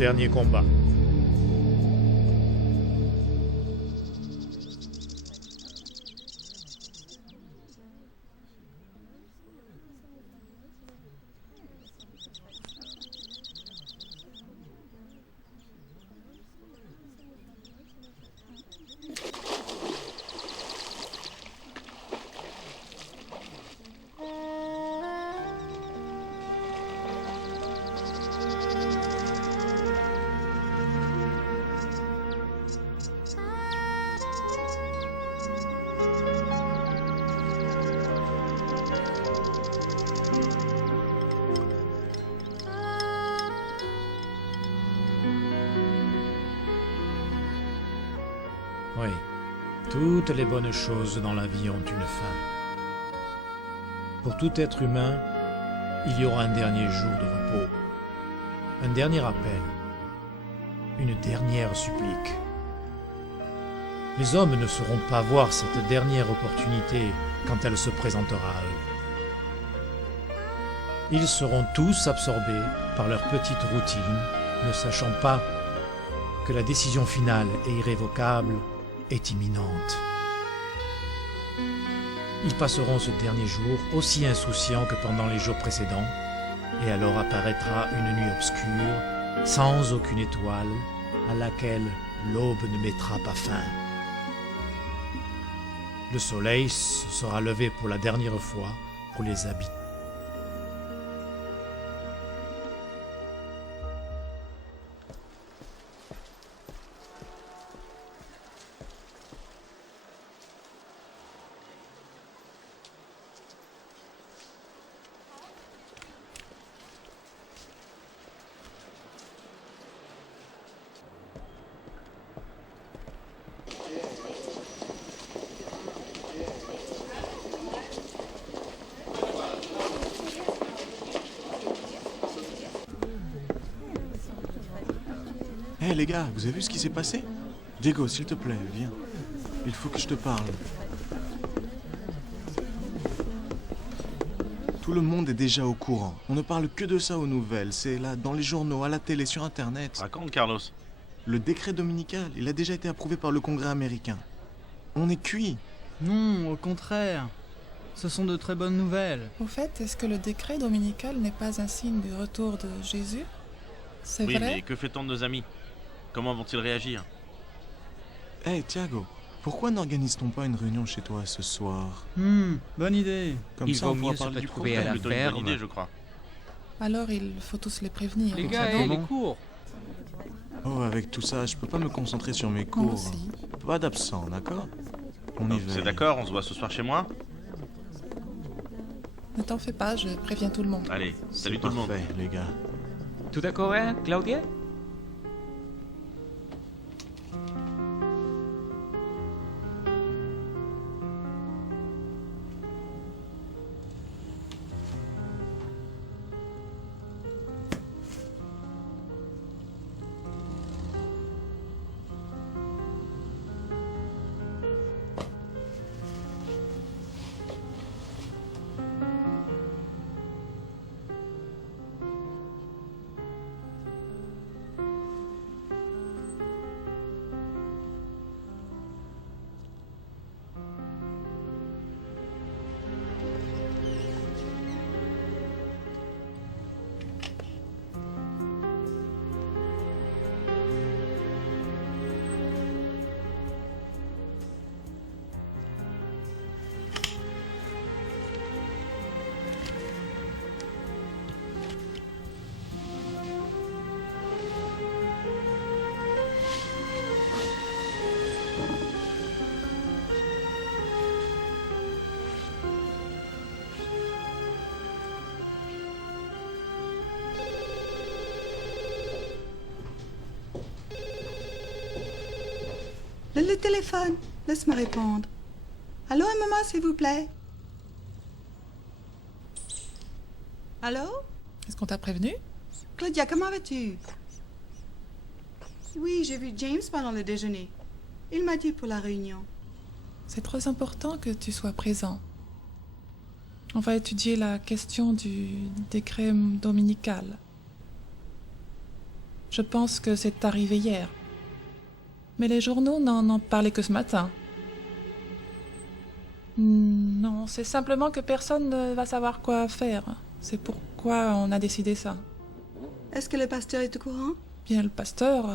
dernier combat. Oui, toutes les bonnes choses dans la vie ont une fin. Pour tout être humain, il y aura un dernier jour de repos, un dernier appel, une dernière supplique. Les hommes ne sauront pas voir cette dernière opportunité quand elle se présentera à eux. Ils seront tous absorbés par leur petite routine, ne sachant pas que la décision finale et irrévocable est imminente. Ils passeront ce dernier jour aussi insouciants que pendant les jours précédents, et alors apparaîtra une nuit obscure, sans aucune étoile, à laquelle l'aube ne mettra pas fin. Le soleil se sera levé pour la dernière fois pour les habitants. Hé les gars, vous avez vu ce qui s'est passé? Diego, s'il te plaît, viens. Il faut que je te parle. Tout le monde est déjà au courant. On ne parle que de ça aux nouvelles. C'est là, dans les journaux, à la télé, sur Internet. Raconte, Carlos. Le décret dominical, il a déjà été approuvé par le Congrès américain. On est cuit. Non, au contraire. Ce sont de très bonnes nouvelles. Au fait, est-ce que le décret dominical n'est pas un signe du retour de Jésus? C'est Oui, vrai? mais que fait-on de nos amis? Comment vont-ils réagir? Hé, Thiago, pourquoi n'organise-t-on pas une réunion chez toi ce soir? Bonne idée. Comme Il ça, vaut on pourra mieux se parler du retrouver programme. à la Plutôt une bonne ferme. idée, je crois. Alors il faut tous les prévenir. Les comme gars, ça. les cours. Oh, avec tout ça, je peux pas me concentrer sur mes Moi cours. aussi. Pas d'absent, d'accord? On y Donc, va. c'est d'accord, on se voit ce soir chez moi? Ne t'en fais pas, je préviens tout le monde. Allez, salut tout le monde. Parfait, les gars. Tout d'accord, hein, Claudia? Le téléphone, laisse-moi répondre. Allô, maman, s'il vous plaît? Allô? Est-ce qu'on t'a prévenu? Claudia, comment vas-tu? Oui, j'ai vu James pendant le déjeuner. Il m'a dit pour la réunion. C'est très important que tu sois présent. On va étudier la question du décret dominical. Je pense que c'est arrivé hier. Mais les journaux n'en ont parlé que ce matin. Non, c'est simplement que personne ne va savoir quoi faire. C'est pourquoi on a décidé ça. Est-ce que le pasteur est au courant? Bien, le pasteur,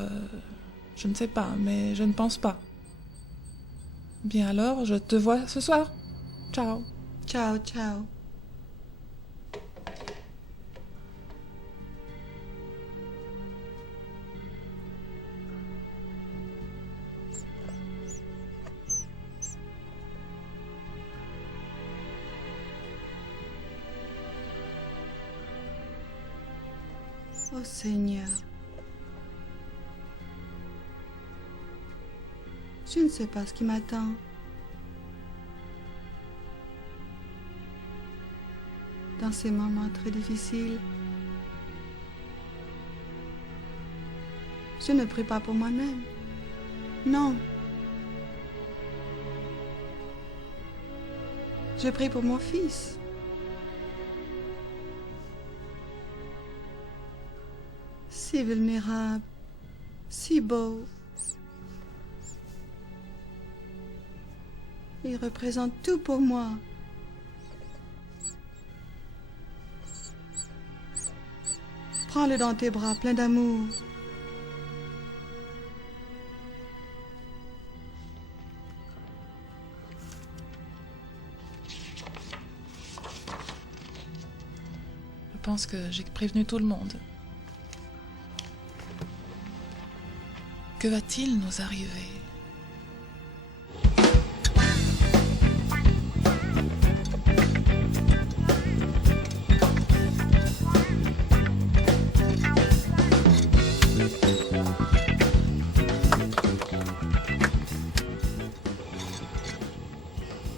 je ne sais pas, mais je ne pense pas. Bien alors, je te vois ce soir. Ciao. Ciao, ciao. Oh Seigneur, je ne sais pas ce qui m'attend. Dans ces moments très difficiles, je ne prie pas pour moi-même. Non. Je prie pour mon fils. Si vulnérable, si beau. Il représente tout pour moi. Prends-le dans tes bras pleins d'amour. Je pense que j'ai prévenu tout le monde. Que va-t-il nous arriver?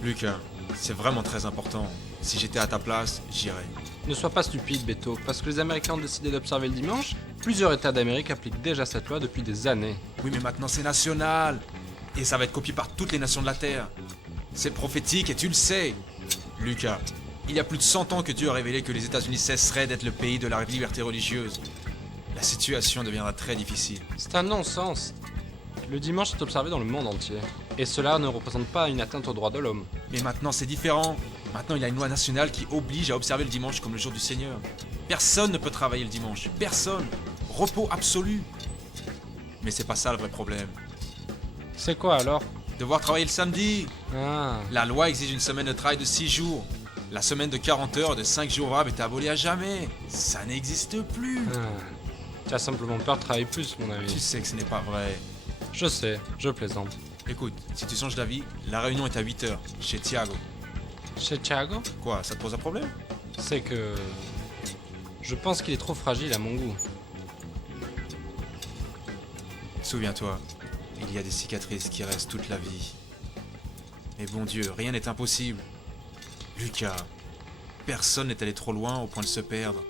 Lucas, c'est vraiment très important. Si j'étais à ta place, j'irais. Ne sois pas stupide, Beto. Parce que les Américains ont décidé d'observer le dimanche, plusieurs États d'Amérique appliquent déjà cette loi depuis des années. Oui, mais maintenant c'est national. Et ça va être copié par toutes les nations de la Terre. C'est prophétique et tu le sais. Lucas, il y a plus de 100 ans que Dieu a révélé que les États-Unis cesseraient d'être le pays de la liberté religieuse. La situation deviendra très difficile. C'est un non-sens. Le dimanche est observé dans le monde entier. Et cela ne représente pas une atteinte aux droits de l'homme. Mais maintenant c'est différent. Maintenant il y a une loi nationale qui oblige à observer le dimanche comme le jour du Seigneur. Personne ne peut travailler le dimanche. Personne. Repos absolu. Mais c'est pas ça le vrai problème. C'est quoi alors? Devoir travailler le samedi. Ah. La loi exige une semaine de travail de 6 jours. La semaine de 40 heures et de 5 jours ouvrables est abolie à jamais. Ça n'existe plus. Tu as simplement peur de travailler plus, mon ami. Tu sais que ce n'est pas vrai. Je sais, je plaisante. Écoute, si tu changes d'avis, la réunion est à 8 heures, chez Thiago. Chez Thiago? Quoi, ça te pose un problème? C'est que... je pense qu'il est trop fragile à mon goût. Souviens-toi, il y a des cicatrices qui restent toute la vie. Mais bon Dieu, rien n'est impossible. Lucas, personne n'est allé trop loin au point de se perdre.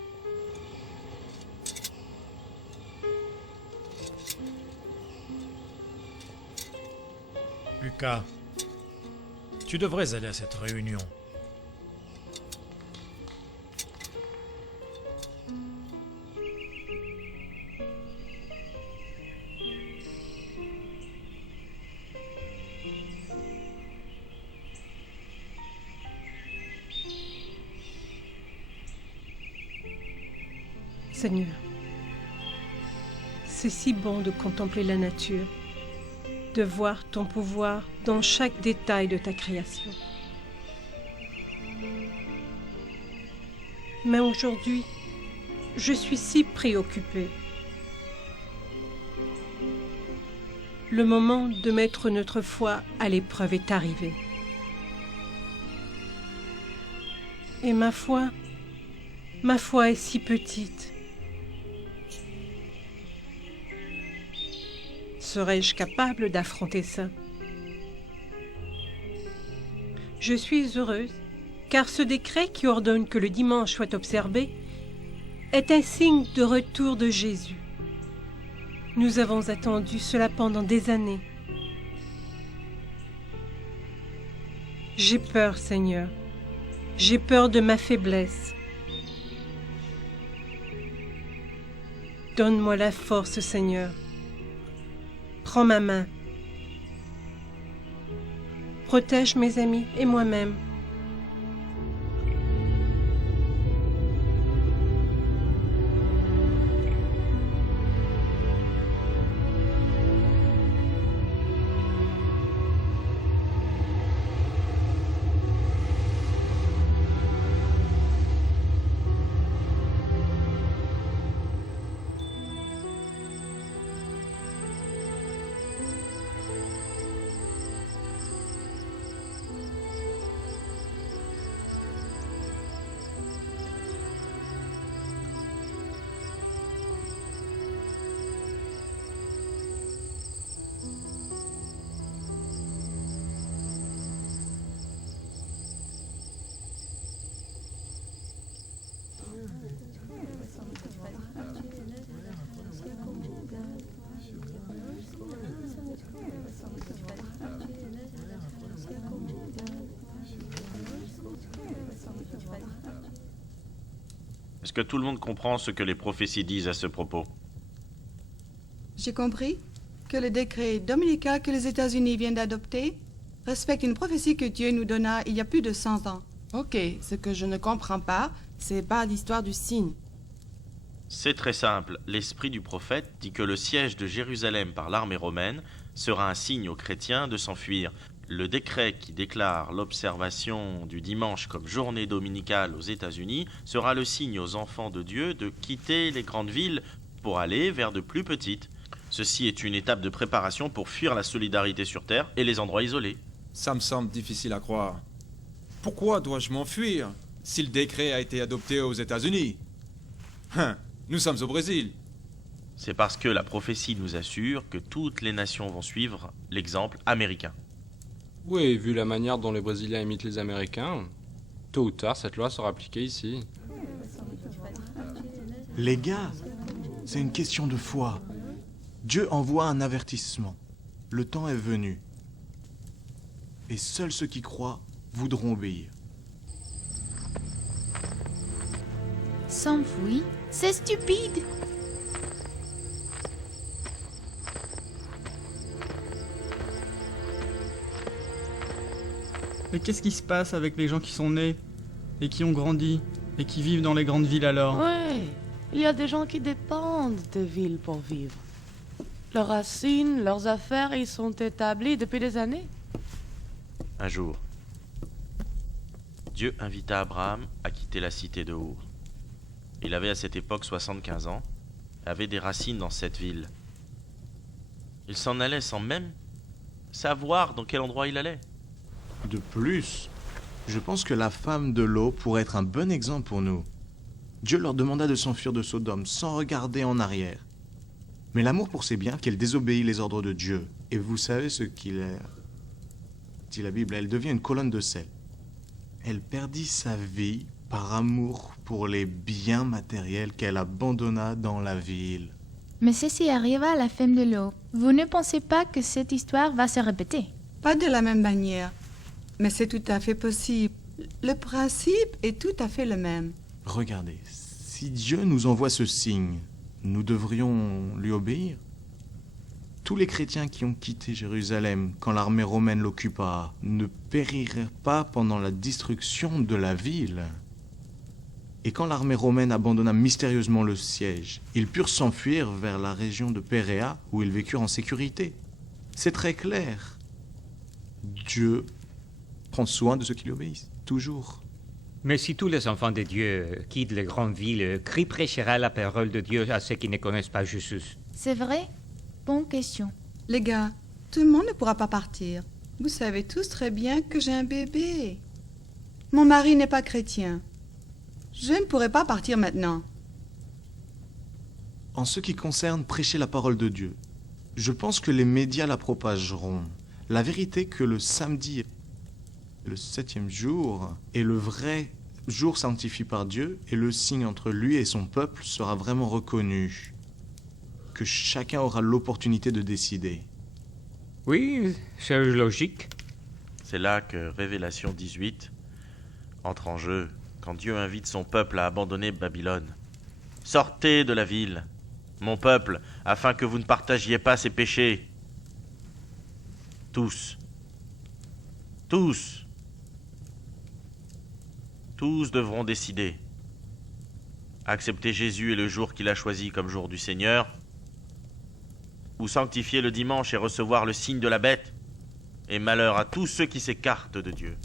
Lucas, tu devrais aller à cette réunion. Seigneur, c'est si bon de contempler la nature, de voir ton pouvoir dans chaque détail de ta création. Mais aujourd'hui, je suis si préoccupée. Le moment de mettre notre foi à l'épreuve est arrivé. Et ma foi est si petite. Serais-je capable d'affronter ça? Je suis heureuse, car ce décret qui ordonne que le dimanche soit observé est un signe de retour de Jésus. Nous avons attendu cela pendant des années. J'ai peur, Seigneur. J'ai peur de ma faiblesse. Donne-moi la force, Seigneur. Prends ma main. Protège mes amis et moi-même. Est-ce que tout le monde comprend ce que les prophéties disent à ce propos? J'ai compris que le décret dominical que les États-Unis viennent d'adopter respecte une prophétie que Dieu nous donna il y a plus de 100 ans. Ok, ce que je ne comprends pas, c'est pas l'histoire du signe. C'est très simple. L'esprit du prophète dit que le siège de Jérusalem par l'armée romaine sera un signe aux chrétiens de s'enfuir. Le décret qui déclare l'observation du dimanche comme journée dominicale aux États-Unis sera le signe aux enfants de Dieu de quitter les grandes villes pour aller vers de plus petites. Ceci est une étape de préparation pour fuir la solidarité sur Terre et les endroits isolés. Ça me semble difficile à croire. Pourquoi dois-je m'enfuir si le décret a été adopté aux États-Unis? Nous sommes au Brésil. C'est parce que la prophétie nous assure que toutes les nations vont suivre l'exemple américain. Oui, vu la manière dont les Brésiliens imitent les Américains, tôt ou tard, cette loi sera appliquée ici. Les gars, c'est une question de foi. Dieu envoie un avertissement. Le temps est venu. Et seuls ceux qui croient voudront obéir. S'enfuir, c'est stupide. Mais qu'est-ce qui se passe avec les gens qui sont nés et qui ont grandi et qui vivent dans les grandes villes alors? Ouais, il y a des gens qui dépendent des villes pour vivre. Leurs racines, leurs affaires, ils sont établis depuis des années. Un jour, Dieu invita Abraham à quitter la cité de Our. Il avait à cette époque 75 ans, avait des racines dans cette ville. Il s'en allait sans même savoir dans quel endroit il allait. De plus, je pense que la femme de Lot pourrait être un bon exemple pour nous. Dieu leur demanda de s'enfuir de Sodome sans regarder en arrière. Mais l'amour pour ses biens qu'elle désobéit les ordres de Dieu. Et vous savez ce qu'il est, dit la Bible, elle devient une colonne de sel. Elle perdit sa vie par amour pour les biens matériels qu'elle abandonna dans la ville. Mais ceci arriva à la femme de Lot. Vous ne pensez pas que cette histoire va se répéter? Pas de la même manière, mais c'est tout à fait possible. Le principe est tout à fait le même. Regardez, si Dieu nous envoie ce signe, nous devrions lui obéir. Tous les chrétiens qui ont quitté Jérusalem quand l'armée romaine l'occupa ne périrent pas pendant la destruction de la ville. Et quand l'armée romaine abandonna mystérieusement le siège, ils purent s'enfuir vers la région de Péréa où ils vécurent en sécurité. C'est très clair. Dieu prend soin de ceux qui lui obéissent, toujours. Mais si tous les enfants de Dieu quittent les grandes villes, qui prêchera la parole de Dieu à ceux qui ne connaissent pas Jésus? C'est vrai? Bonne question. Les gars, tout le monde ne pourra pas partir. Vous savez tous très bien que j'ai un bébé. Mon mari n'est pas chrétien. Je ne pourrai pas partir maintenant. En ce qui concerne prêcher la parole de Dieu, je pense que les médias la propageront. La vérité que le samedi, le 7e jour, est le vrai jour sanctifié par Dieu et le signe entre lui et son peuple sera vraiment reconnu. Que chacun aura l'opportunité de décider. Oui, c'est logique. C'est là que Révélation 18 entre en jeu, quand Dieu invite son peuple à abandonner Babylone. Sortez de la ville, mon peuple, afin que vous ne partagiez pas ses péchés. Tous. Tous. Tous devront décider. Accepter Jésus et le jour qu'il a choisi comme jour du Seigneur, ou sanctifier le dimanche et recevoir le signe de la bête, et malheur à tous ceux qui s'écartent de Dieu.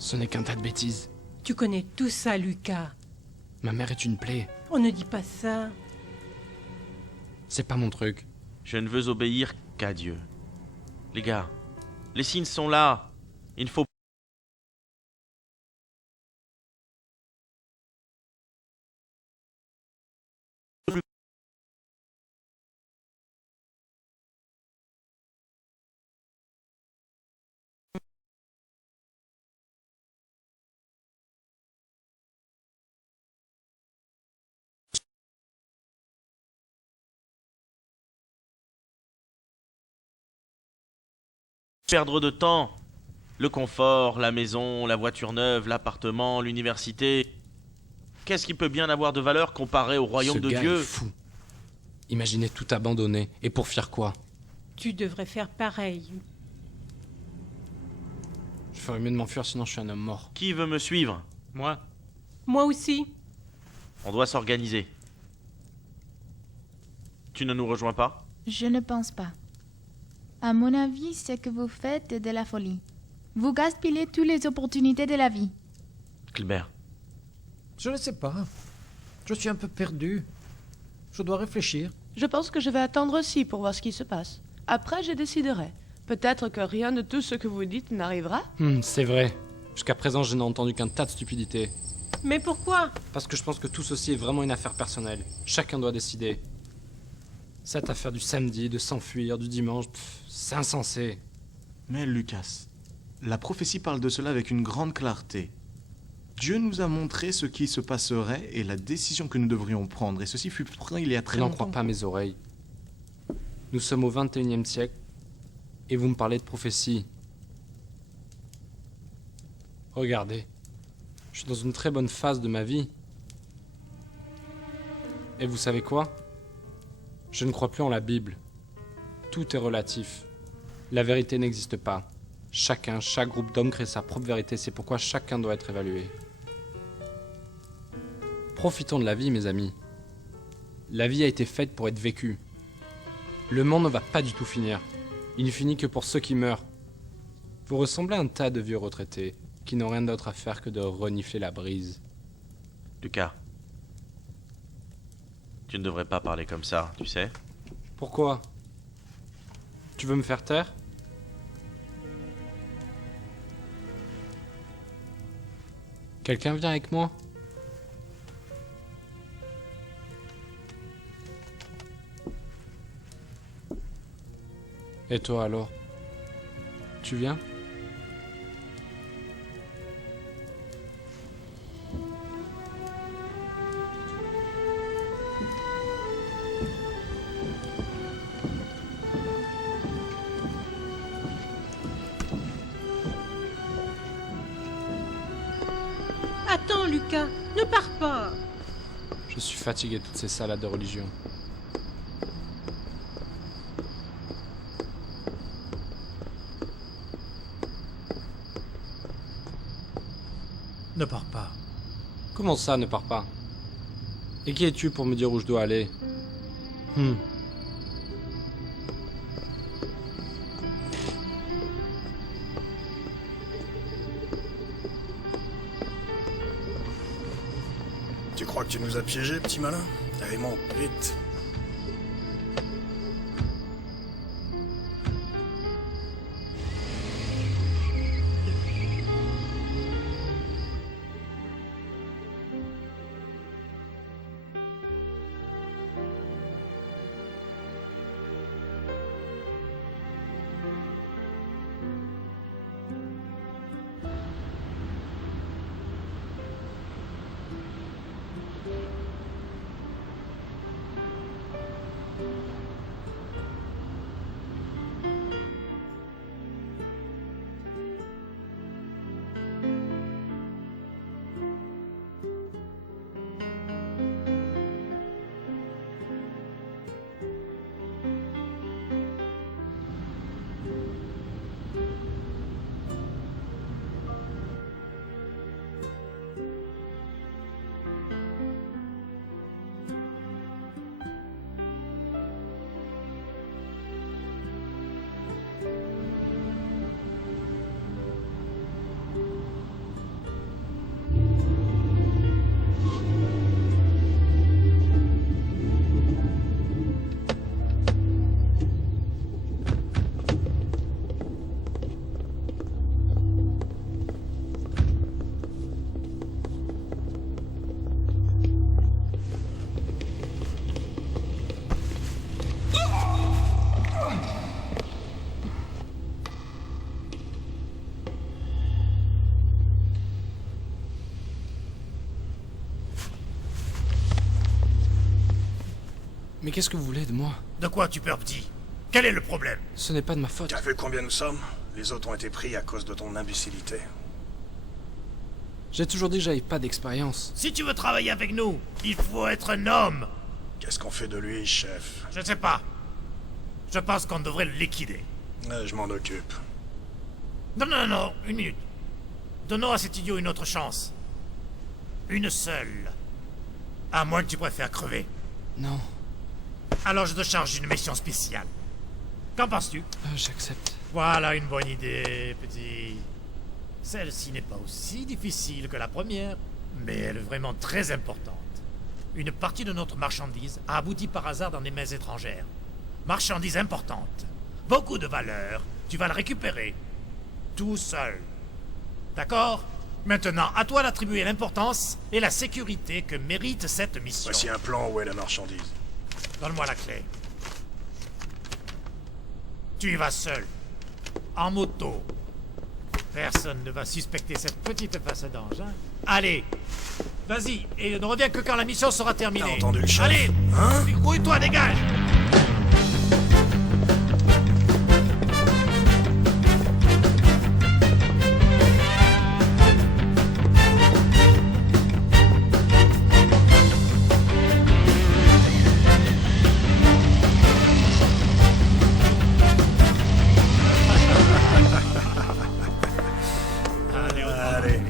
Ce n'est qu'un tas de bêtises. Tu connais tout ça, Lucas. Ma mère est une plaie. On ne dit pas ça. C'est pas mon truc. Je ne veux obéir qu'à Dieu. Les gars, les signes sont là. Il ne faut perdre de temps. Le confort, la maison, la voiture neuve, l'appartement, l'université. Qu'est-ce qui peut bien avoir de valeur comparé au royaume de Ce gars Dieu? est fou. Imaginez tout abandonner. Et pour faire quoi? Tu devrais faire pareil. Je ferais mieux de m'enfuir, sinon je suis un homme mort. Qui veut me suivre? Moi? Moi aussi. On doit s'organiser. Tu ne nous rejoins pas? Je ne pense pas. À mon avis, ce que vous faites est de la folie. Vous gaspillez toutes les opportunités de la vie. Gilbert. Je ne sais pas. Je suis un peu perdu. Je dois réfléchir. Je pense que je vais attendre aussi pour voir ce qui se passe. Après, je déciderai. Peut-être que rien de tout ce que vous dites n'arrivera. C'est vrai. Jusqu'à présent, je n'ai entendu qu'un tas de stupidités. Mais pourquoi? Parce que je pense que tout ceci est vraiment une affaire personnelle. Chacun doit décider. Cette affaire du samedi, de s'enfuir, du dimanche, c'est insensé. Mais Lucas, la prophétie parle de cela avec une grande clarté. Dieu nous a montré ce qui se passerait et la décision que nous devrions prendre, et ceci fut pris il y a Je très n'en longtemps. crois pas mes oreilles. Nous sommes au 21e siècle, et vous me parlez de prophétie. Regardez, je suis dans une très bonne phase de ma vie. Et vous savez quoi? Je ne crois plus en la Bible. Tout est relatif. La vérité n'existe pas. Chaque groupe d'hommes crée sa propre vérité, c'est pourquoi chacun doit être évalué. Profitons de la vie, mes amis. La vie a été faite pour être vécue. Le monde ne va pas du tout finir. Il ne finit que pour ceux qui meurent. Vous ressemblez à un tas de vieux retraités qui n'ont rien d'autre à faire que de renifler la brise. Lucas. Tu ne devrais pas parler comme ça, tu sais. Pourquoi? Tu veux me faire taire? Quelqu'un vient avec moi? Et toi alors? Tu viens? Attends, Lucas, ne pars pas. Je suis fatigué de toutes ces salades de religion. Ne pars pas. Comment ça, ne pars pas? Et qui es-tu pour me dire où je dois aller? Tu crois que tu nous as piégés, petit malin? Allez, monte, vite. Mais qu'est-ce que vous voulez de moi? De quoi tu peurs, petit? Quel est le problème? Ce n'est pas de ma faute. T'as vu combien nous sommes? Les autres ont été pris à cause de ton imbécilité. J'ai toujours dit que j'avais pas d'expérience. Si tu veux travailler avec nous, il faut être un homme. Qu'est-ce qu'on fait de lui, chef? Je ne sais pas. Je pense qu'on devrait le liquider. Je m'en occupe. Non, une minute. Donnons à cet idiot une autre chance. Une seule. À moins que tu préfères crever. Non. Alors je te charge d'une mission spéciale. Qu'en penses-tu? J'accepte. Voilà une bonne idée, petit. Celle-ci n'est pas aussi difficile que la première, mais elle est vraiment très importante. Une partie de notre marchandise a abouti par hasard dans des mains étrangères. Marchandise importante. Beaucoup de valeur. Tu vas le récupérer. Tout seul. D'accord? Maintenant, à toi d'attribuer l'importance et la sécurité que mérite cette mission. Voici un plan où est la marchandise. Donne-moi la clé. Tu y vas seul. En moto. Personne ne va suspecter cette petite face d'ange, hein? Allez, vas-y, et ne reviens que quand la mission sera terminée. T'as entendu le chef? Allez, hein? Grouille-toi, dégage! Allez.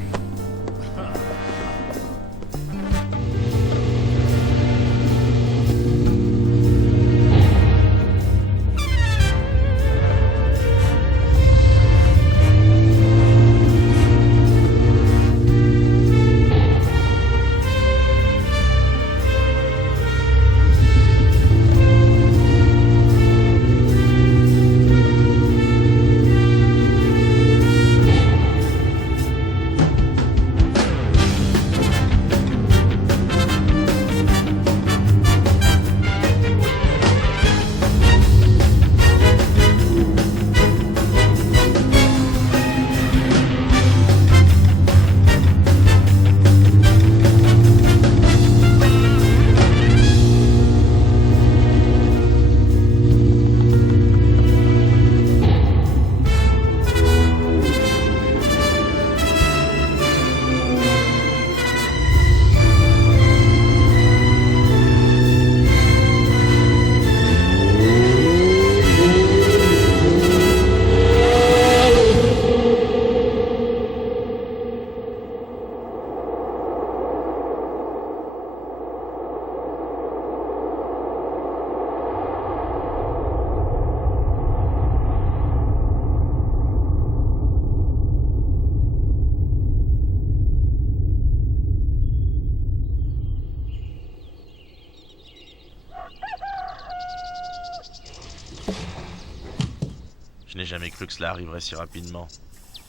Je n'ai jamais cru que cela arriverait si rapidement.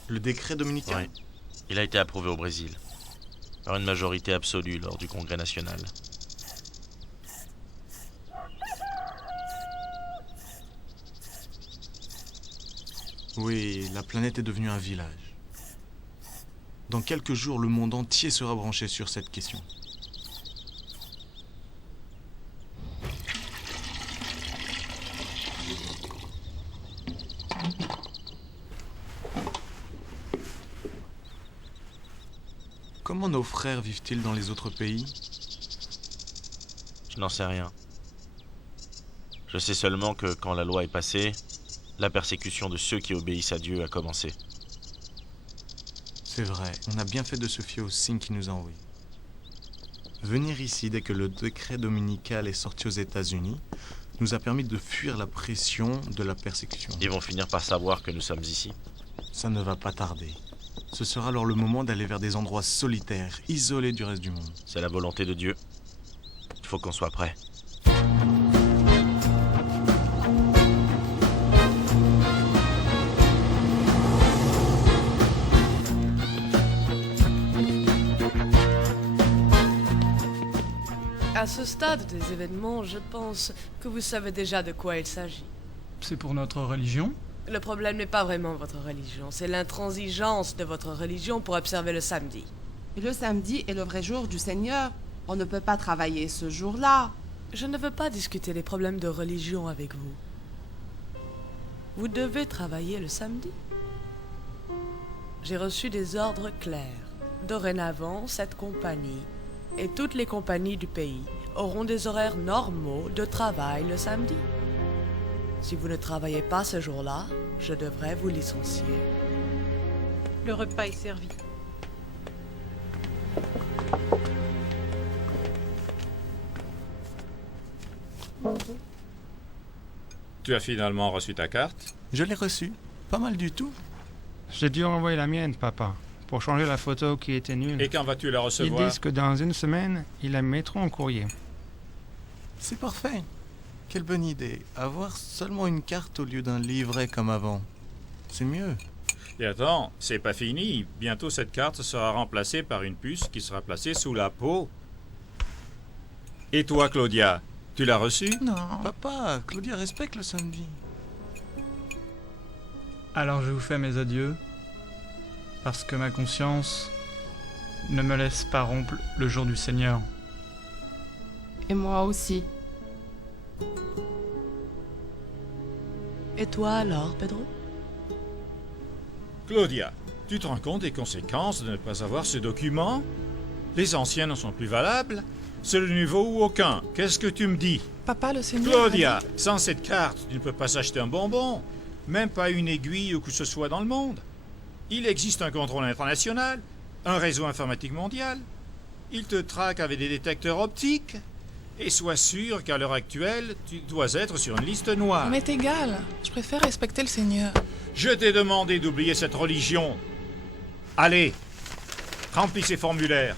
Le décret dominical? Oui. Il a été approuvé au Brésil, par une majorité absolue lors du Congrès national. Oui, la planète est devenue un village. Dans quelques jours, le monde entier sera branché sur cette question. Comment nos frères vivent-ils dans les autres pays? Je n'en sais rien. Je sais seulement que quand la loi est passée, la persécution de ceux qui obéissent à Dieu a commencé. C'est vrai, on a bien fait de se fier au signe qu'il nous a envoyé. Venir ici dès que le décret dominical est sorti aux États-Unis nous a permis de fuir la pression de la persécution. Ils vont finir par savoir que nous sommes ici. Ça ne va pas tarder. Ce sera alors le moment d'aller vers des endroits solitaires, isolés du reste du monde. C'est la volonté de Dieu. Il faut qu'on soit prêt. À ce stade des événements, je pense que vous savez déjà de quoi il s'agit. C'est pour notre religion? Le problème n'est pas vraiment votre religion, c'est l'intransigeance de votre religion pour observer le samedi. Et le samedi est le vrai jour du Seigneur. On ne peut pas travailler ce jour-là. Je ne veux pas discuter des problèmes de religion avec vous. Vous devez travailler le samedi. J'ai reçu des ordres clairs. Dorénavant, cette compagnie et toutes les compagnies du pays auront des horaires normaux de travail le samedi. Si vous ne travaillez pas ce jour-là, je devrais vous licencier. Le repas est servi. Tu as finalement reçu ta carte? Je l'ai reçue. Pas mal du tout. J'ai dû envoyer la mienne, papa, pour changer la photo qui était nulle. Et quand vas-tu la Ils recevoir? disent que dans une semaine, ils la mettront en courrier. C'est parfait. Quelle bonne idée. Avoir seulement une carte au lieu d'un livret comme avant. C'est mieux. Et attends, c'est pas fini. Bientôt cette carte sera remplacée par une puce qui sera placée sous la peau. Et toi, Claudia, tu l'as reçue? Non. Papa, Claudia respecte le samedi. Alors je vous fais mes adieux, parce que ma conscience ne me laisse pas rompre le jour du Seigneur. Et moi aussi. Et toi alors, Pedro? Claudia, tu te rends compte des conséquences de ne pas avoir ce document? Les anciens ne sont plus valables. C'est le nouveau ou aucun. Qu'est-ce que tu me dis? Papa, le Seigneur... Claudia, sans cette carte, tu ne peux pas s'acheter un bonbon. Même pas une aiguille ou que ce soit dans le monde. Il existe un contrôle international, un réseau informatique mondial. Il te traque avec des détecteurs optiques. Et sois sûr qu'à l'heure actuelle, tu dois être sur une liste noire. Mais t'es égal. Je préfère respecter le Seigneur. Je t'ai demandé d'oublier cette religion. Allez, remplis ces formulaires.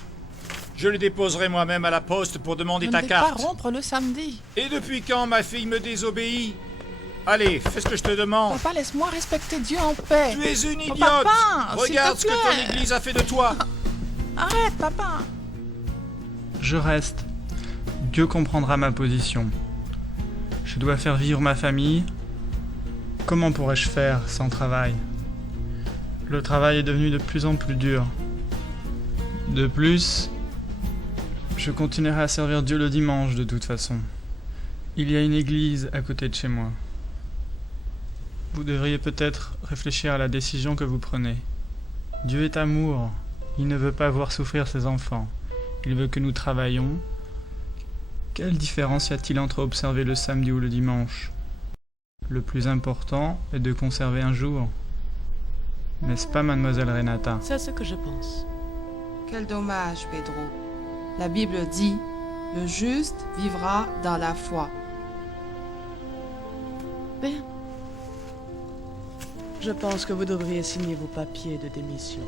Je les déposerai moi-même à la poste pour demander ta carte. Je ne vais pas rompre le samedi. Et depuis quand ma fille me désobéit? Allez, fais ce que je te demande. Papa, laisse-moi respecter Dieu en paix. Tu es une idiote. Papa, regarde ce que ton église a fait de toi. Arrête, papa. Je reste. Dieu comprendra ma position. Je dois faire vivre ma famille. Comment pourrais-je faire sans travail? Le travail est devenu de plus en plus dur. De plus, je continuerai à servir Dieu le dimanche de toute façon. Il y a une église à côté de chez moi. Vous devriez peut-être réfléchir à la décision que vous prenez. Dieu est amour. Il ne veut pas voir souffrir ses enfants. Il veut que nous travaillions. Quelle différence y a-t-il entre observer le samedi ou le dimanche? Le plus important est de conserver un jour. N'est-ce pas, mademoiselle Renata? C'est ce que je pense. Quel dommage, Pedro. La Bible dit, le juste vivra dans la foi. Bien. Je pense que vous devriez signer vos papiers de démission.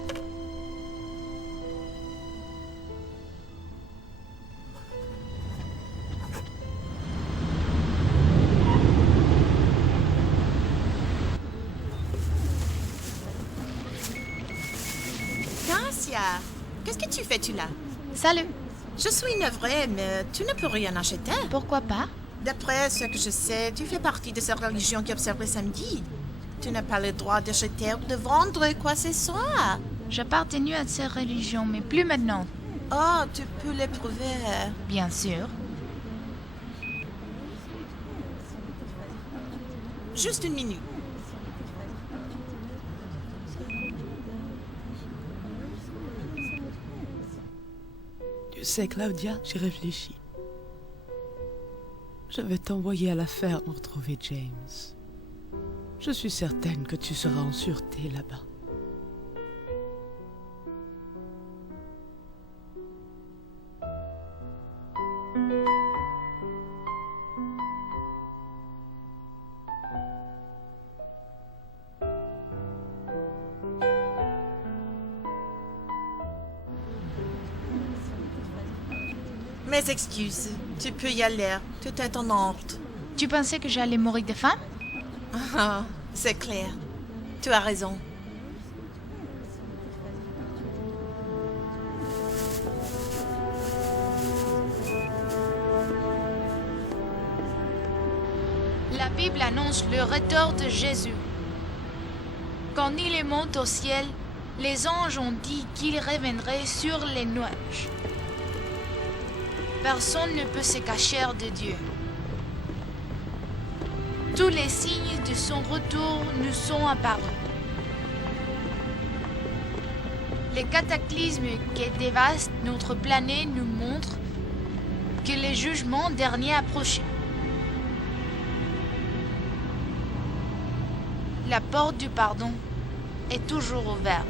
Garcia, qu'est-ce que tu fais, tu là? Salut. Je suis navrée, mais tu ne peux rien acheter. Pourquoi pas? D'après ce que je sais, tu fais partie de cette religion qui observe le samedi. Tu n'as pas le droit d'acheter ou de vendre quoi que ce soit. J'appartenais à cette religion, mais plus maintenant. Oh, tu peux le prouver. Bien sûr. Juste une minute. Tu sais, Claudia, j'ai réfléchi. Je vais t'envoyer à la ferme retrouver James. Je suis certaine que tu seras en sûreté là-bas. Mes excuses. Tu peux y aller. Tout est en ordre. Tu pensais que j'allais mourir de faim? Ah, c'est clair. Tu as raison. La Bible annonce le retour de Jésus. Quand il monte au ciel, les anges ont dit qu'il reviendrait sur les nuages. Personne ne peut se cacher de Dieu. Tous les signes de son retour nous sont apparus. Les cataclysmes qui dévastent notre planète nous montrent que le jugement dernier approche. La porte du pardon est toujours ouverte.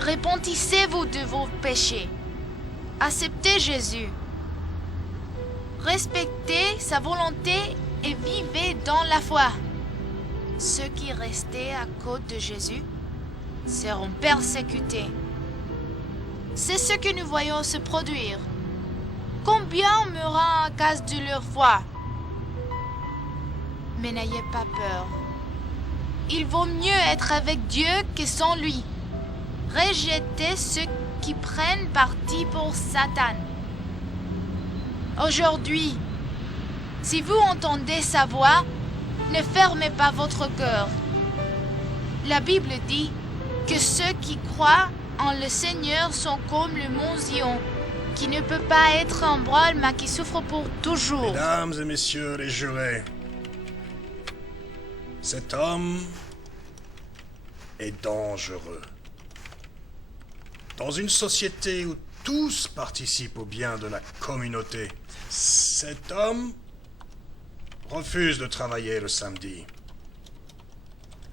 Repentissez-vous de vos péchés. Acceptez Jésus. Respectez sa volonté et vivez dans la foi. Ceux qui restaient à côté de Jésus seront persécutés. C'est ce que nous voyons se produire. Combien mourront à cause de leur foi? Mais n'ayez pas peur. Il vaut mieux être avec Dieu que sans lui. Rejetez ceux qui prennent parti pour Satan. Aujourd'hui, si vous entendez sa voix, ne fermez pas votre cœur. La Bible dit que ceux qui croient en le Seigneur sont comme le mont Zion, qui ne peut pas être en branle, mais qui souffre pour toujours. Mesdames et messieurs les jurés, cet homme est dangereux. Dans une société où tous participent au bien de la communauté, cet homme refuse de travailler le samedi.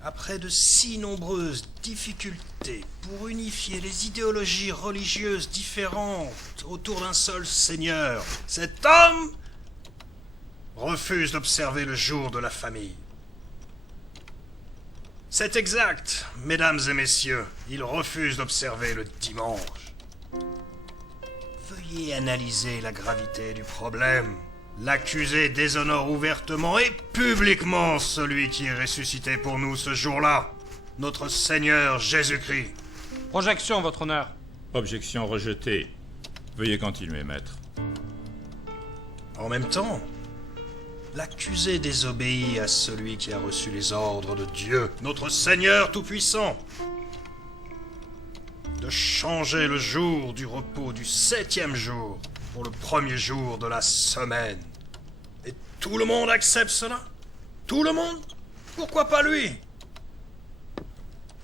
Après de si nombreuses difficultés pour unifier les idéologies religieuses différentes autour d'un seul Seigneur, cet homme refuse d'observer le jour de la famille. C'est exact, mesdames et messieurs, il refuse d'observer le dimanche. Veuillez analyser la gravité du problème. L'accusé déshonore ouvertement et publiquement celui qui est ressuscité pour nous ce jour-là, notre Seigneur Jésus-Christ. Projection, votre honneur. Objection rejetée. Veuillez continuer, maître. En même temps, l'accusé désobéit à celui qui a reçu les ordres de Dieu, notre Seigneur Tout-Puissant, de changer le jour du repos du 7e jour pour le premier jour de la semaine. Et tout le monde accepte cela? Tout le monde? Pourquoi pas lui?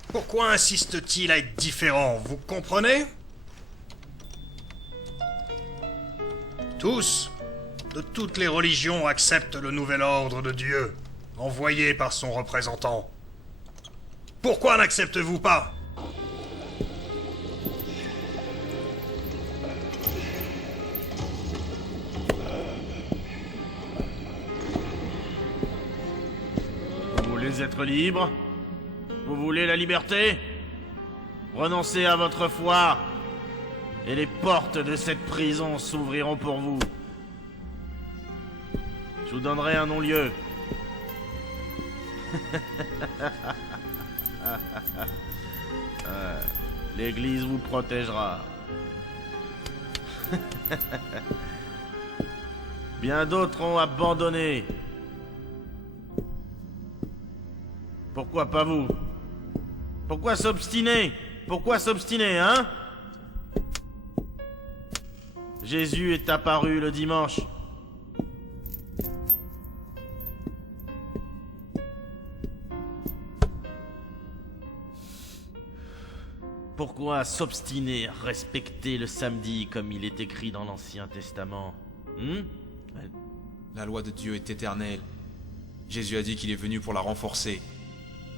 Pourquoi insiste-t-il à être différent? Vous comprenez? Tous, de toutes les religions, acceptent le nouvel ordre de Dieu, envoyé par son représentant. Pourquoi n'acceptez-vous pas? Vous voulez être libre? Vous voulez la liberté? Renoncez à votre foi, et les portes de cette prison s'ouvriront pour vous. Je vous donnerai un non-lieu. L'Église vous protégera. Bien d'autres ont abandonné. Pourquoi pas vous? Pourquoi s'obstiner? Pourquoi s'obstiner, hein? Jésus est apparu le dimanche. Pourquoi s'obstiner à respecter le samedi comme il est écrit dans l'Ancien Testament? La loi de Dieu est éternelle. Jésus a dit qu'il est venu pour la renforcer,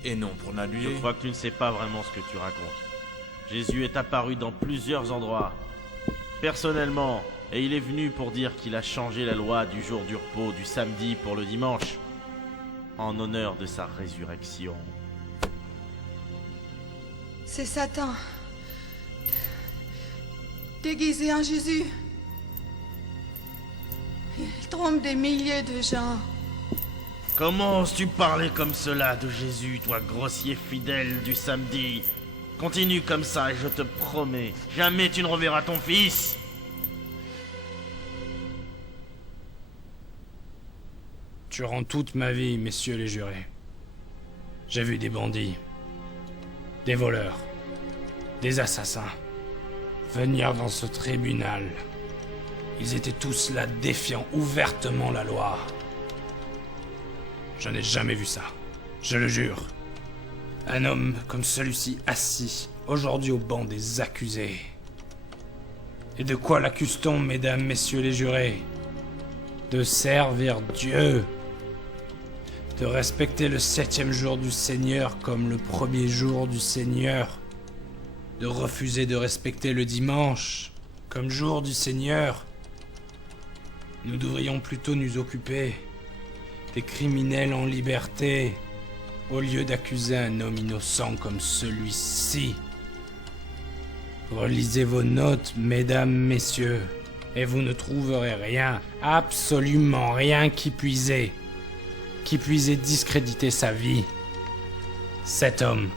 et non pour l'annuler. Je crois que tu ne sais pas vraiment ce que tu racontes. Jésus est apparu dans plusieurs endroits, personnellement, et il est venu pour dire qu'il a changé la loi du jour du repos du samedi pour le dimanche, en honneur de sa résurrection. C'est Satan, déguisé en Jésus. Il trompe des milliers de gens. Comment oses-tu parler comme cela de Jésus, toi grossier fidèle du samedi? Continue comme ça et je te promets, jamais tu ne reverras ton fils. Durant toute ma vie, messieurs les jurés, j'ai vu des bandits, des voleurs, des assassins venir dans ce tribunal Ils étaient tous là défiant ouvertement la loi. Je n'ai jamais vu ça, je le jure. Un homme comme celui-ci assis, aujourd'hui au banc des accusés. Et de quoi l'accuse-t-on, mesdames, messieurs les jurés? De servir Dieu. De respecter le 7e jour du Seigneur comme le premier jour du Seigneur. De refuser de respecter le dimanche comme jour du Seigneur. Nous devrions plutôt nous occuper des criminels en liberté, au lieu d'accuser un homme innocent comme celui-ci. Relisez vos notes, mesdames, messieurs, et vous ne trouverez rien, absolument rien qui puisse discréditer sa vie. Cet homme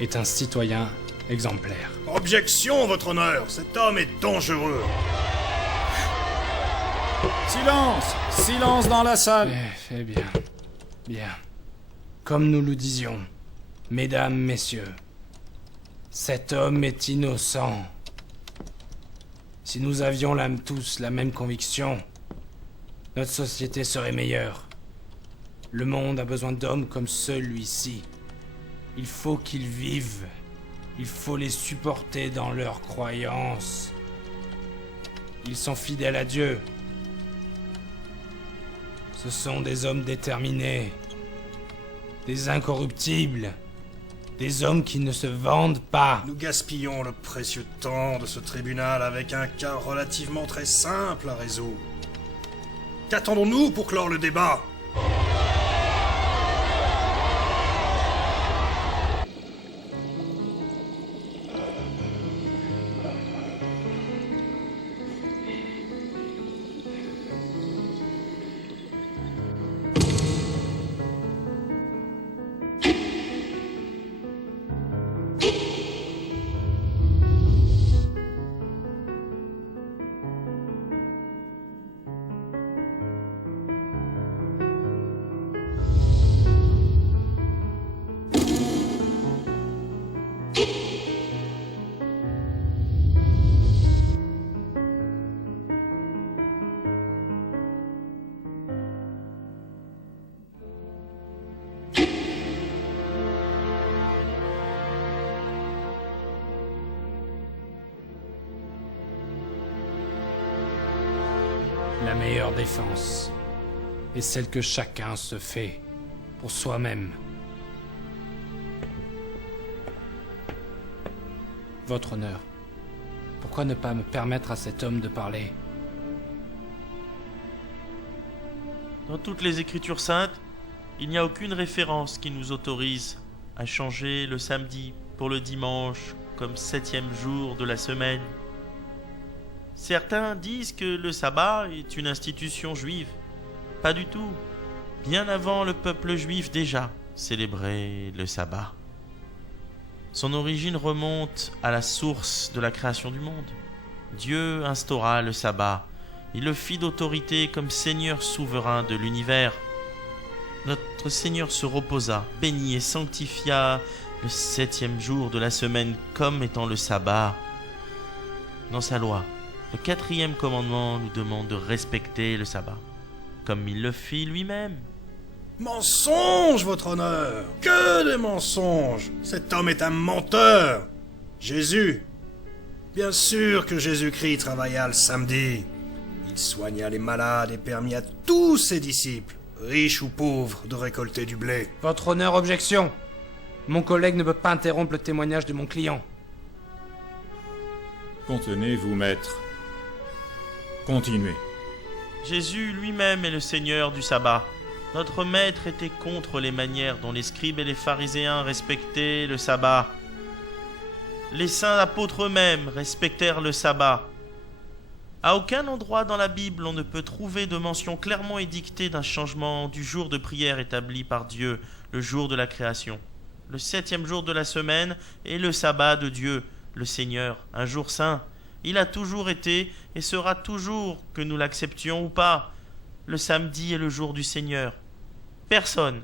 est un citoyen exemplaire. Objection, votre honneur, cet homme est dangereux. Silence! Silence dans la salle! Fait bien. Bien. Comme nous le disions, mesdames, messieurs, cet homme est innocent. Si nous avions tous la même conviction, notre société serait meilleure. Le monde a besoin d'hommes comme celui-ci. Il faut qu'ils vivent. Il faut les supporter dans leurs croyances. Ils sont fidèles à Dieu. Ce sont des hommes déterminés, des incorruptibles, des hommes qui ne se vendent pas. Nous gaspillons le précieux temps de ce tribunal avec un cas relativement très simple à résoudre. Qu'attendons-nous pour clore le débat ? La meilleure défense est celle que chacun se fait pour soi-même. Votre honneur, pourquoi ne pas me permettre à cet homme de parler? Dans toutes les Écritures saintes, il n'y a aucune référence qui nous autorise à changer le samedi pour le dimanche comme 7e jour de la semaine. Certains disent que le sabbat est une institution juive. Pas du tout. Bien avant, le peuple juif déjà célébrait le sabbat. Son origine remonte à la source de la création du monde. Dieu instaura le sabbat. Il le fit d'autorité comme Seigneur souverain de l'univers. Notre Seigneur se reposa, bénit et sanctifia le 7e jour de la semaine comme étant le sabbat. Dans sa loi, le 4e commandement nous demande de respecter le sabbat, comme il le fit lui-même. Mensonge, votre honneur! Que de mensonges! Cet homme est un menteur! Jésus! Bien sûr que Jésus-Christ travailla le samedi. Il soigna les malades et permit à tous ses disciples, riches ou pauvres, de récolter du blé. Votre honneur, objection! Mon collègue ne peut pas interrompre le témoignage de mon client. Contenez-vous, maître. Continuez. Jésus lui-même est le Seigneur du sabbat. Notre maître était contre les manières dont les scribes et les pharisiens respectaient le sabbat. Les saints apôtres eux-mêmes respectèrent le sabbat. À aucun endroit dans la Bible on ne peut trouver de mention clairement édictée d'un changement du jour de prière établi par Dieu, le jour de la création. Le 7e jour de la semaine est le sabbat de Dieu, le Seigneur, un jour saint. Il a toujours été et sera toujours, que nous l'acceptions ou pas. Le samedi est le jour du Seigneur. Personne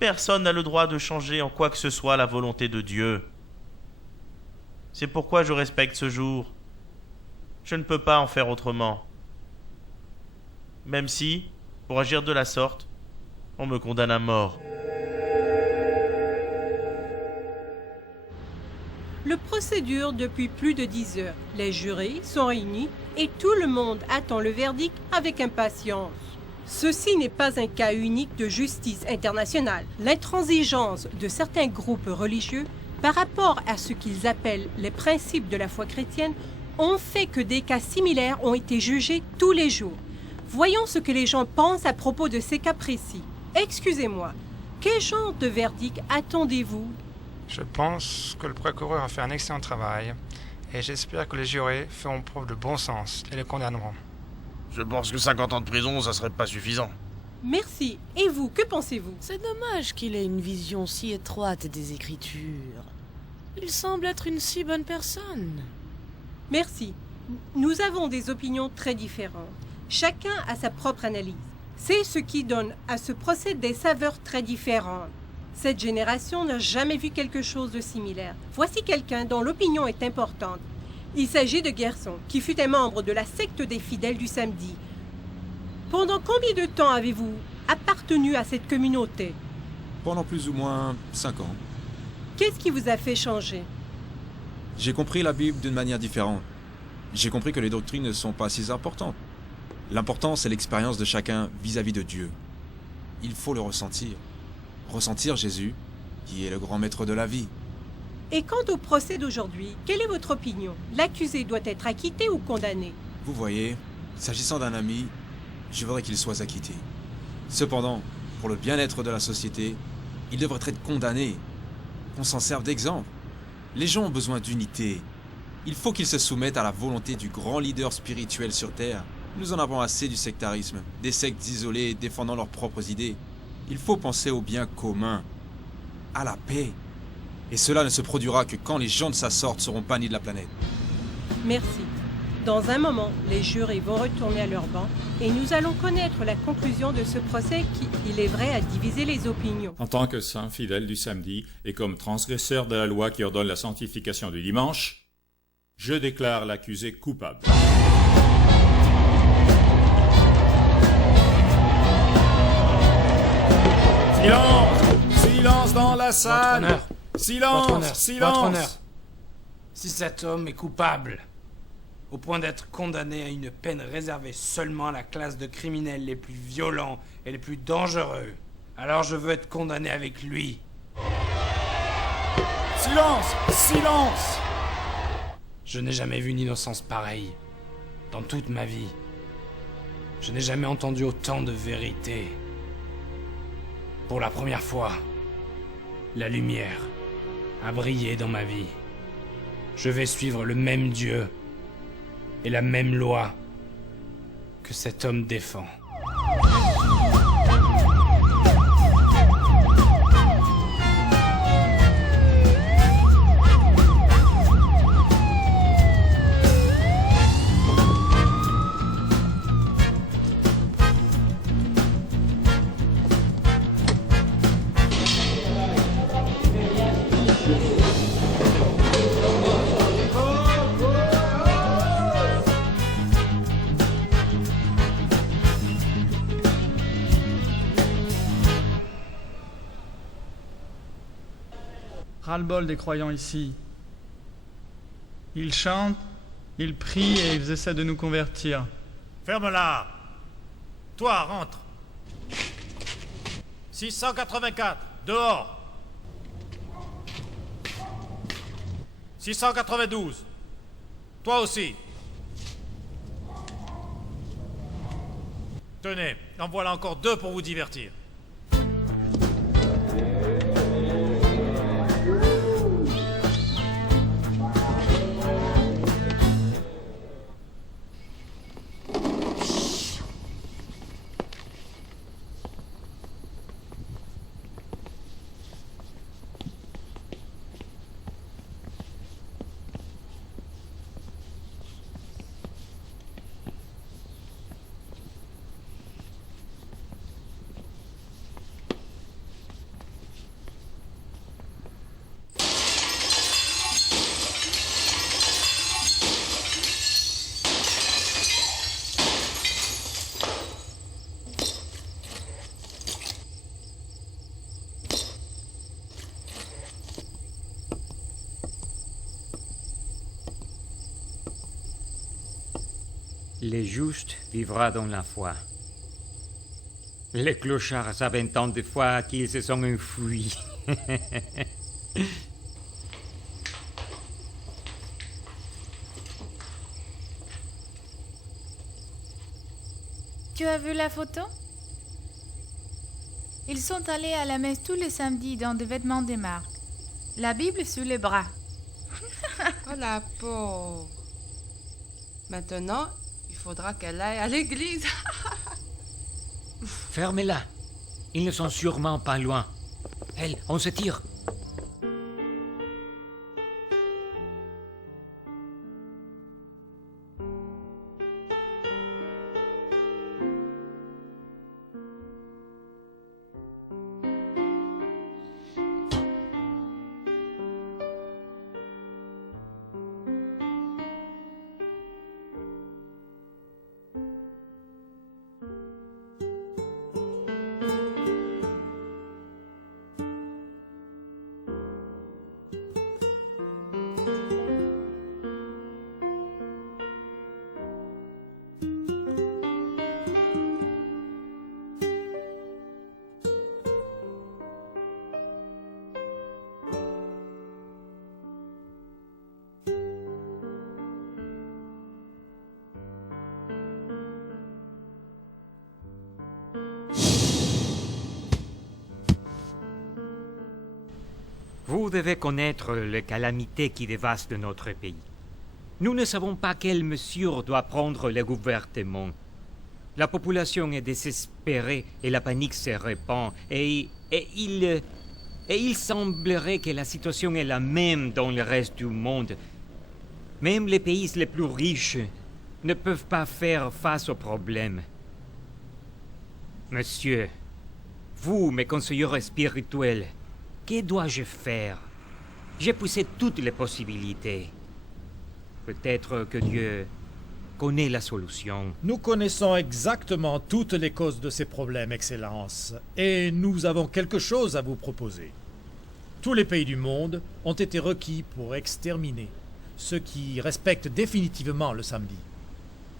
n'a le droit de changer en quoi que ce soit la volonté de Dieu. C'est pourquoi je respecte ce jour. Je ne peux pas en faire autrement. même si, pour agir de la sorte, on me condamne à mort. Le procès dure depuis plus de 10 heures. Les jurés sont réunis et tout le monde attend le verdict avec impatience. Ceci n'est pas un cas unique de justice internationale. L'intransigeance de certains groupes religieux par rapport à ce qu'ils appellent les principes de la foi chrétienne ont fait que des cas similaires ont été jugés tous les jours. Voyons ce que les gens pensent à propos de ces cas précis. Excusez-moi, quel genre de verdict attendez-vous? Je pense que le procureur a fait un excellent travail et j'espère que les jurés feront preuve de bon sens et les condamneront. Je pense que 50 ans de prison, ça serait pas suffisant. Merci. Et vous, que pensez-vous? C'est dommage qu'il ait une vision si étroite des Écritures. Il semble être une si bonne personne. Merci. Nous avons des opinions très différentes. Chacun a sa propre analyse. C'est ce qui donne à ce procès des saveurs très différentes. Cette génération n'a jamais vu quelque chose de similaire. Voici quelqu'un dont l'opinion est importante. Il s'agit de Gerson, qui fut un membre de la secte des fidèles du samedi. Pendant combien de temps avez-vous appartenu à cette communauté? Pendant plus ou moins 5 ans. Qu'est-ce qui vous a fait changer? J'ai compris la Bible d'une manière différente. J'ai compris que les doctrines ne sont pas si importantes. L'important, c'est l'expérience de chacun vis-à-vis de Dieu. Il faut le ressentir. Ressentir Jésus, qui est le grand maître de la vie. Et quant au procès d'aujourd'hui, quelle est votre opinion? L'accusé doit être acquitté ou condamné? Vous voyez, s'agissant d'un ami, je voudrais qu'il soit acquitté. Cependant, pour le bien-être de la société, il devrait être condamné. Qu'on s'en serve d'exemple. Les gens ont besoin d'unité. Il faut qu'ils se soumettent à la volonté du grand leader spirituel sur Terre. Nous en avons assez du sectarisme, des sectes isolées défendant leurs propres idées. Il faut penser au bien commun, à la paix. Et cela ne se produira que quand les gens de sa sorte seront bannis de la planète. Merci. Dans un moment, les jurés vont retourner à leur banc et nous allons connaître la conclusion de ce procès qui, il est vrai, a divisé les opinions. En tant que saint fidèle du samedi et comme transgresseur de la loi qui ordonne la sanctification du dimanche, je déclare l'accusé coupable. Silence! Silence dans la salle! Votre honneur. Silence! Votre honneur. Silence! Votre honneur. Si cet homme est coupable, au point d'être condamné à une peine réservée seulement à la classe de criminels les plus violents et les plus dangereux, alors je veux être condamné avec lui. Silence! Silence! Je n'ai jamais vu une innocence pareille. Dans toute ma vie. Je n'ai jamais entendu autant de vérité. Pour la première fois, la lumière a brillé dans ma vie. Je vais suivre le même Dieu et la même loi que cet homme défend. Ras-le-bol des croyants ici. Ils chantent, ils prient et ils essaient de nous convertir. Ferme-la. Toi, rentre. 684, dehors. 692. Toi aussi. Tenez, en voilà encore 2 pour vous divertir. Le juste vivra dans la foi. Les clochards savent tant de fois qu'ils se sont enfuis. Tu as vu la photo? Ils sont allés à la messe tous les samedis dans des vêtements de marque. La Bible sous les bras. Oh la pauvre. Maintenant, il faudra qu'elle aille à l'église. Fermez-la. Ils ne sont sûrement pas loin. Elle, on se tire. Vous devez connaître les calamités qui dévastent notre pays. Nous ne savons pas quelles mesures doit prendre le gouvernement. La population est désespérée et la panique se répand. Et il semblerait que la situation est la même dans le reste du monde. Même les pays les plus riches ne peuvent pas faire face aux problèmes. Monsieur, vous, mes conseillers spirituels, que dois-je faire? J'ai poussé toutes les possibilités. Peut-être que Dieu connaît la solution. Nous connaissons exactement toutes les causes de ces problèmes, Excellence, et nous avons quelque chose à vous proposer. Tous les pays du monde ont été requis pour exterminer ceux qui respectent définitivement le samedi.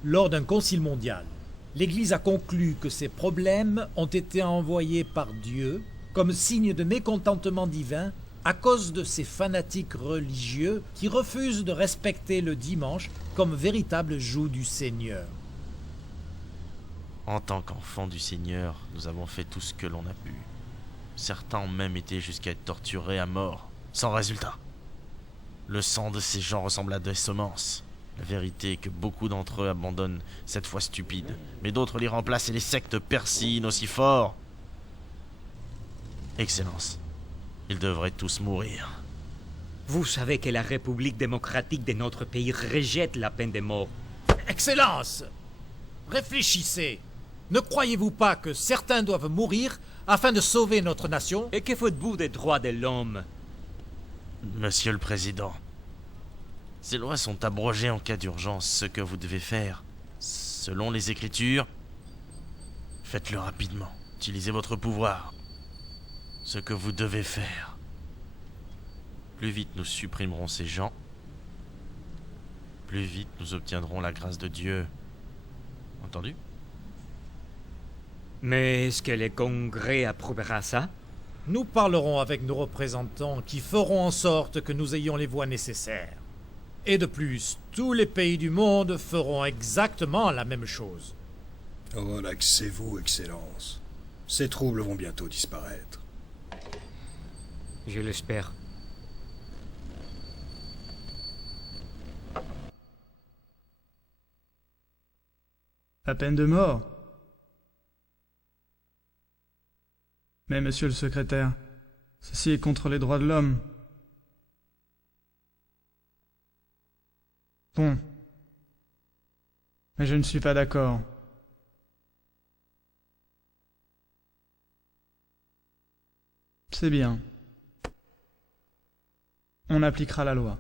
Lors d'un concile mondial, l'Église a conclu que ces problèmes ont été envoyés par Dieu comme signe de mécontentement divin à cause de ces fanatiques religieux qui refusent de respecter le dimanche comme véritable jour du Seigneur. En tant qu'enfants du Seigneur, nous avons fait tout ce que l'on a pu. Certains ont même été jusqu'à être torturés à mort, sans résultat. Le sang de ces gens ressemble à des semences. La vérité est que beaucoup d'entre eux abandonnent cette foi stupide, mais d'autres les remplacent et les sectes persinent aussi fort. Excellence, ils devraient tous mourir. Vous savez que la République démocratique de notre pays rejette la peine de mort. Excellence, réfléchissez. Ne croyez-vous pas que certains doivent mourir afin de sauver notre nation? Et que faites-vous des droits de l'homme? Monsieur le Président, ces lois sont abrogées en cas d'urgence. Ce que vous devez faire, selon les Écritures, faites-le rapidement. Utilisez votre pouvoir. Ce que vous devez faire. Plus vite nous supprimerons ces gens, plus vite nous obtiendrons la grâce de Dieu. Entendu? Mais est-ce que le Congrès approuvera ça? Nous parlerons avec nos représentants qui feront en sorte que nous ayons les voix nécessaires. Et de plus, tous les pays du monde feront exactement la même chose. Relaxez-vous, Excellence. Ces troubles vont bientôt disparaître. Je l'espère. La peine de mort. Mais monsieur le secrétaire, ceci est contre les droits de l'homme. Bon. Mais je ne suis pas d'accord. C'est bien. On appliquera la loi.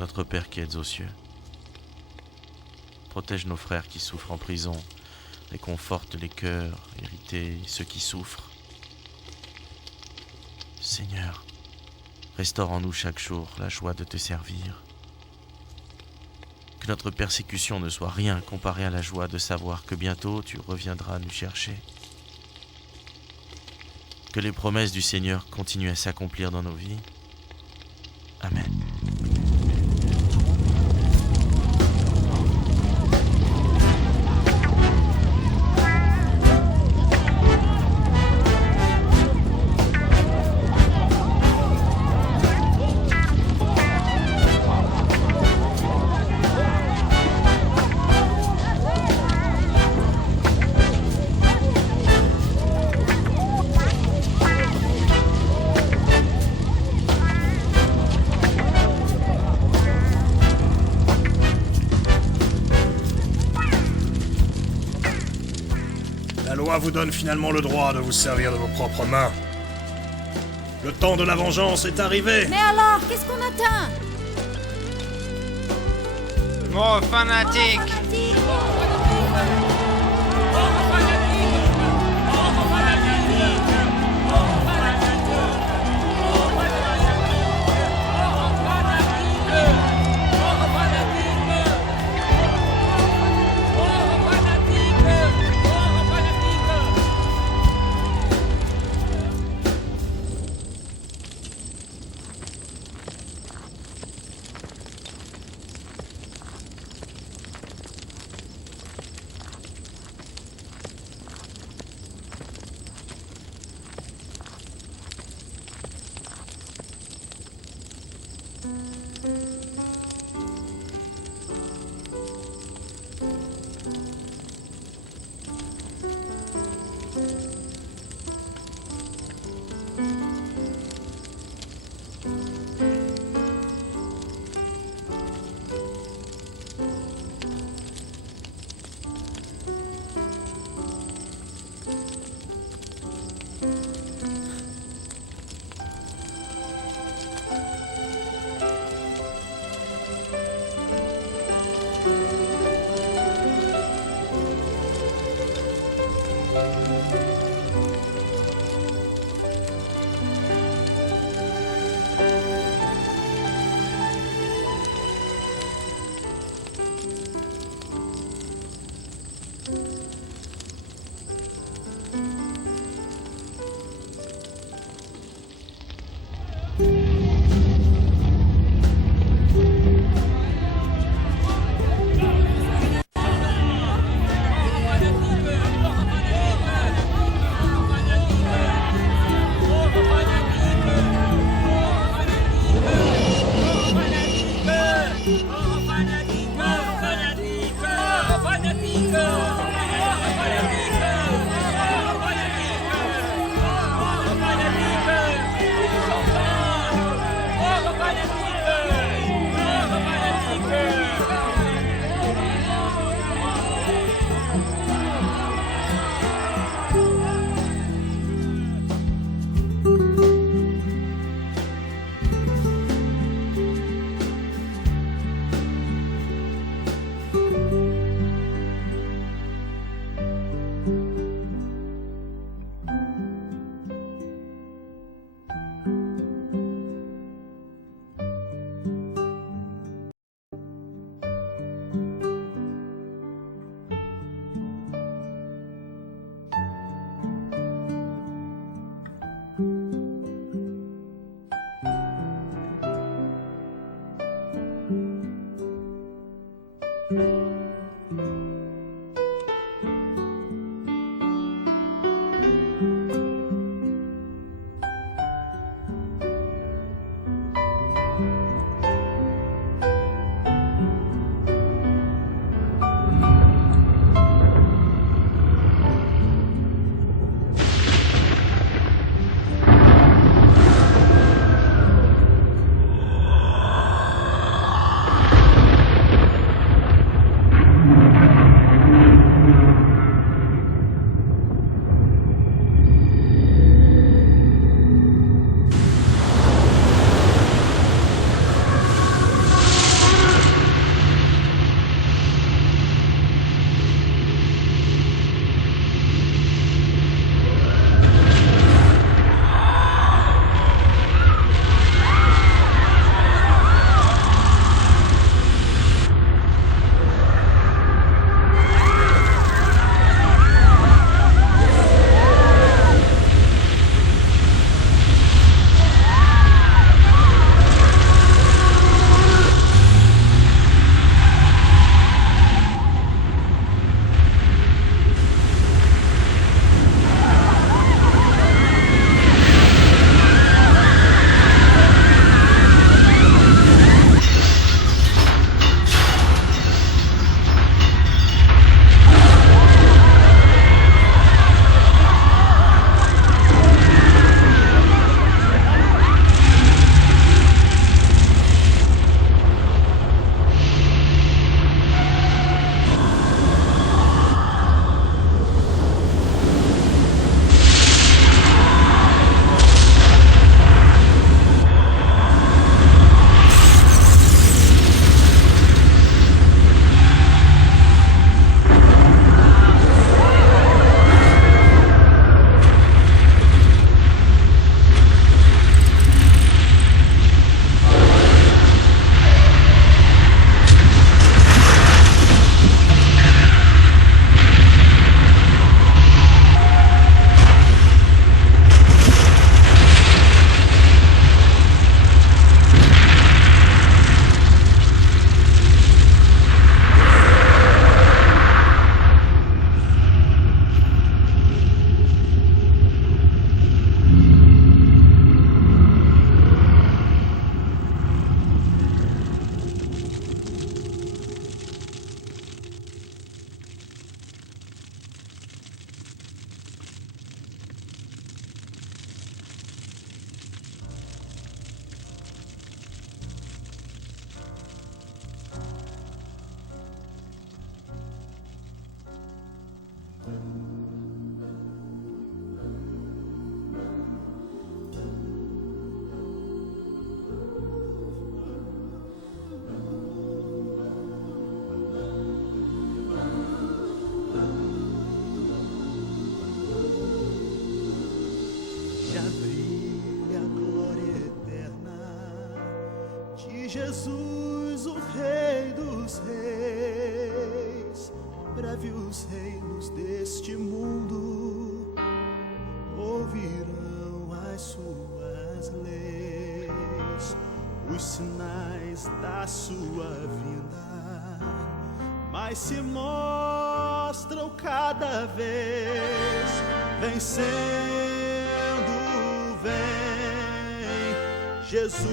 Notre Père qui êtes aux cieux, protège nos frères qui souffrent en prison, réconforte les cœurs irrités, ceux qui souffrent. Seigneur, restaure en nous chaque jour la joie de te servir. Que notre persécution ne soit rien comparée à la joie de savoir que bientôt tu reviendras nous chercher. Que les promesses du Seigneur continuent à s'accomplir dans nos vies. Amen. La loi vous donne finalement le droit de vous servir de vos propres mains. Le temps de la vengeance est arrivé. Mais alors, qu'est-ce qu'on attend? Mort fanatique! Jesus, o Rei dos Reis, breve os reinos deste mundo ouvirão as suas leis, os sinais da sua vinda, mas se mostram cada vez vencendo, vem Jesus.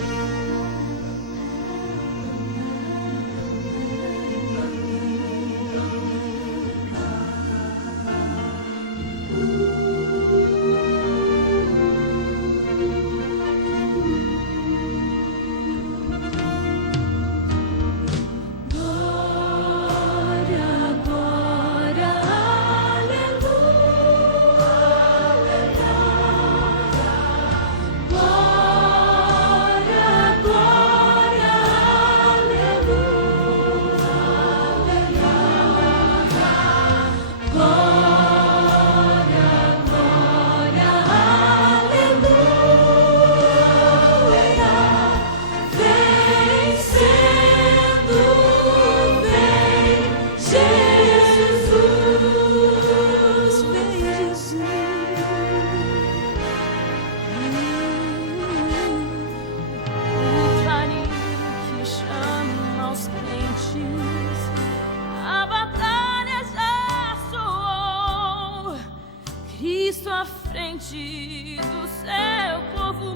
Cristo à frente do seu povo,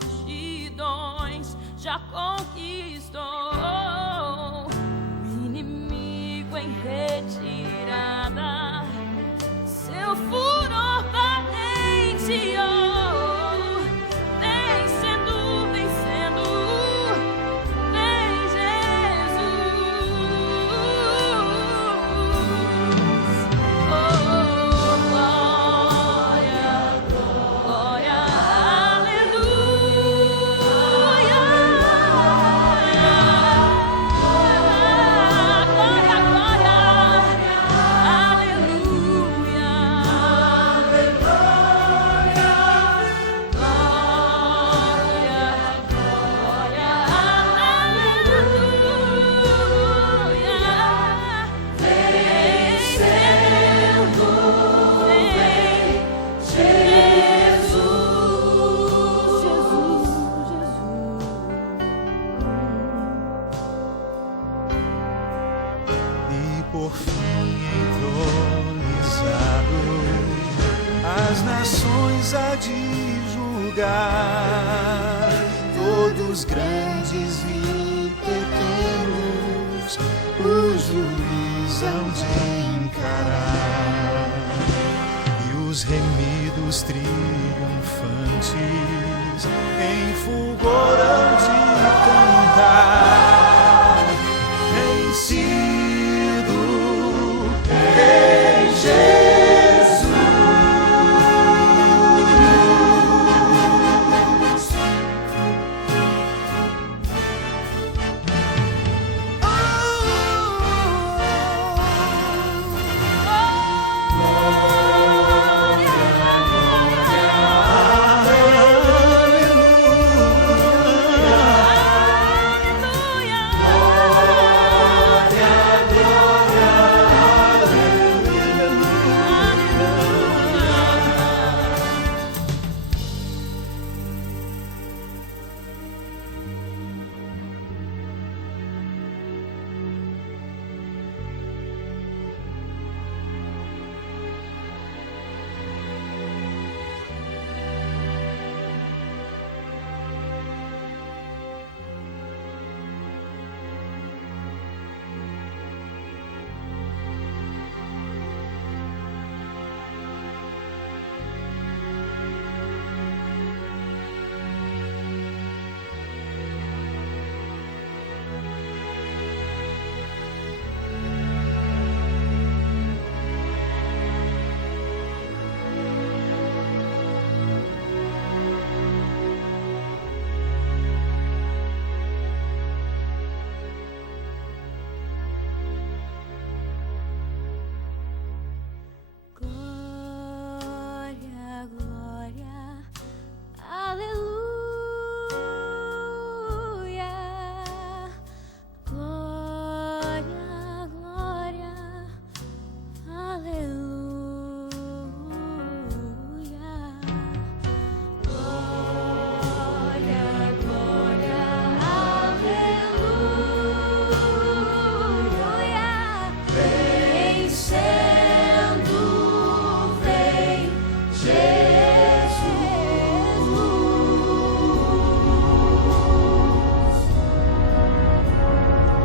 multidões já conquistou. O inimigo em retirada, seu furor valenteou. Por fim entronizado, as nações há de julgar, todos grandes e pequenos, o juiz hão de encarar, e os remidos triunfantes em fulgor hão de cantar, vencido em Jesus.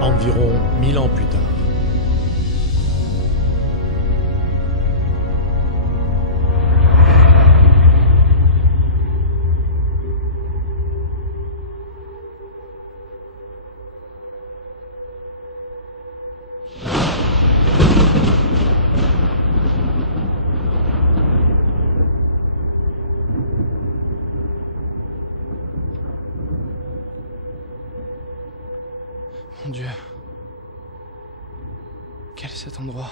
environ 1000 ans plus tard. Mon Dieu. Quel est cet endroit?